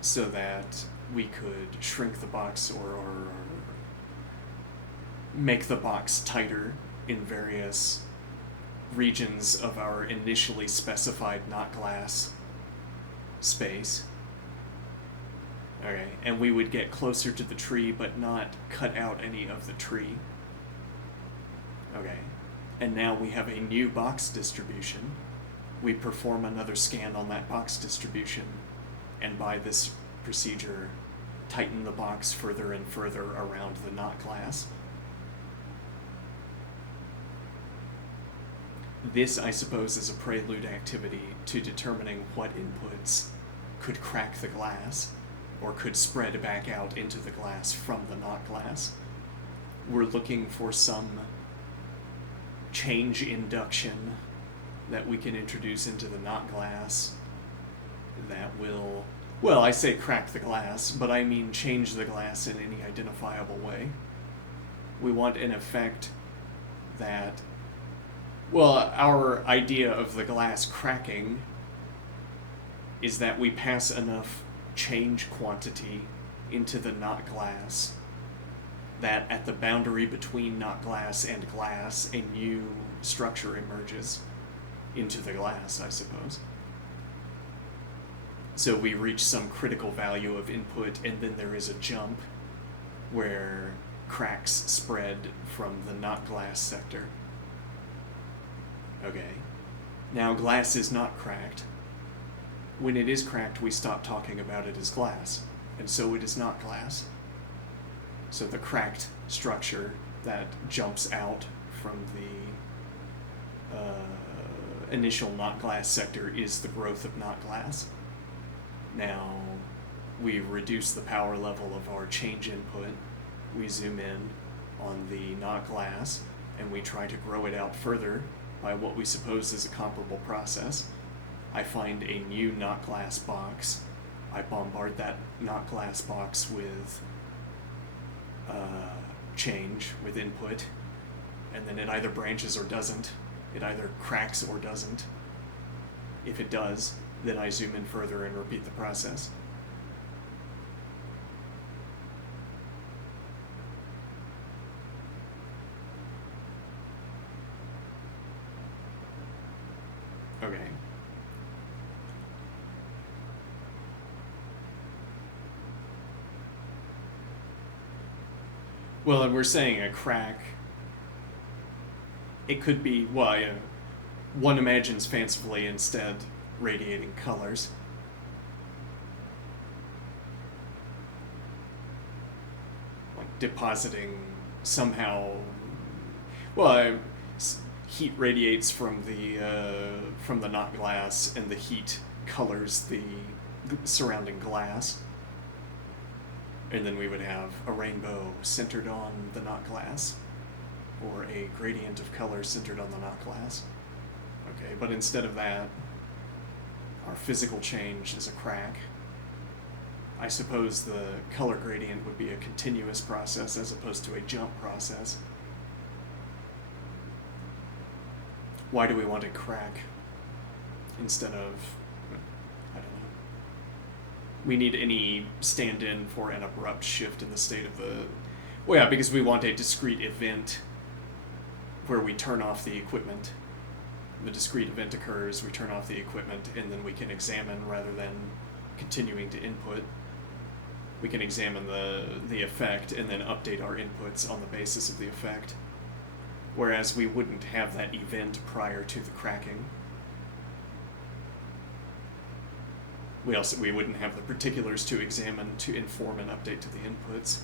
so that we could shrink the box or make the box tighter in various regions of our initially specified not glass space. Okay, and we would get closer to the tree but not cut out any of the tree. Okay, and now we have a new box distribution. We perform another scan on that box distribution, and by this procedure, tighten the box further and further around the not glass. This, I suppose, is a prelude activity to determining what inputs could crack the glass, or could spread back out into the glass from the not glass. We're looking for some change induction that we can introduce into the not glass that will, well, I say crack the glass, but I mean change the glass in any identifiable way. We want an effect that, well, our idea of the glass cracking is that we pass enough change quantity into the not glass that at the boundary between not glass and glass, a new structure emerges into the glass, I suppose. So we reach some critical value of input, and then there is a jump where cracks spread from the not glass sector. Okay. Now glass is not cracked. When it is cracked, we stop talking about it as glass, and so it is not glass. So the cracked structure that jumps out from the initial not glass sector is the growth of not glass. Now, we reduce the power level of our change input, we zoom in on the not glass, and we try to grow it out further by what we suppose is a comparable process. I find a new not glass box. I bombard that not glass box with change, with input, and then it either branches or doesn't. It either cracks or doesn't. If it does, then I zoom in further and repeat the process. Okay. Well, and we're saying a crack. It could be, well, one imagines fancifully instead radiating colors. Like depositing somehow, well, heat radiates from the not glass, and the heat colors the surrounding glass. And then we would have a rainbow centered on the not glass, or a gradient of color centered on the not glass. Okay, but instead of that, our physical change is a crack. I suppose the color gradient would be a continuous process as opposed to a jump process. Why do we want a crack instead of, I don't know. We need any stand-in for an abrupt shift in the state of the, well, yeah, because we want a discrete event where we turn off the equipment. The discrete event occurs, we turn off the equipment, and then we can examine rather than continuing to input. We can examine the effect and then update our inputs on the basis of the effect. Whereas we wouldn't have that event prior to the cracking. We wouldn't have the particulars to examine to inform and update to the inputs.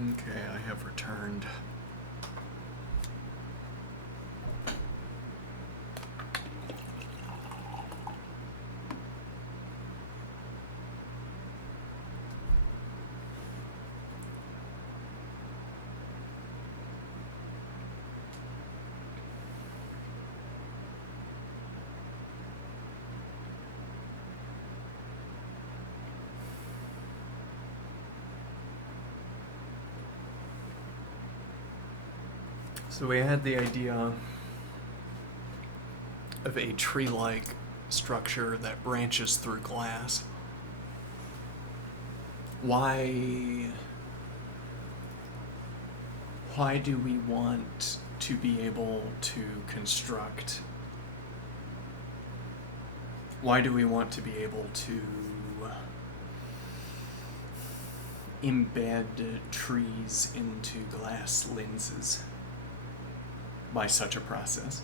Okay, I have returned. So we had the idea of a tree-like structure that branches through glass. Why do we want to be able to construct? Why do we want to be able to embed trees into glass lenses by such a process?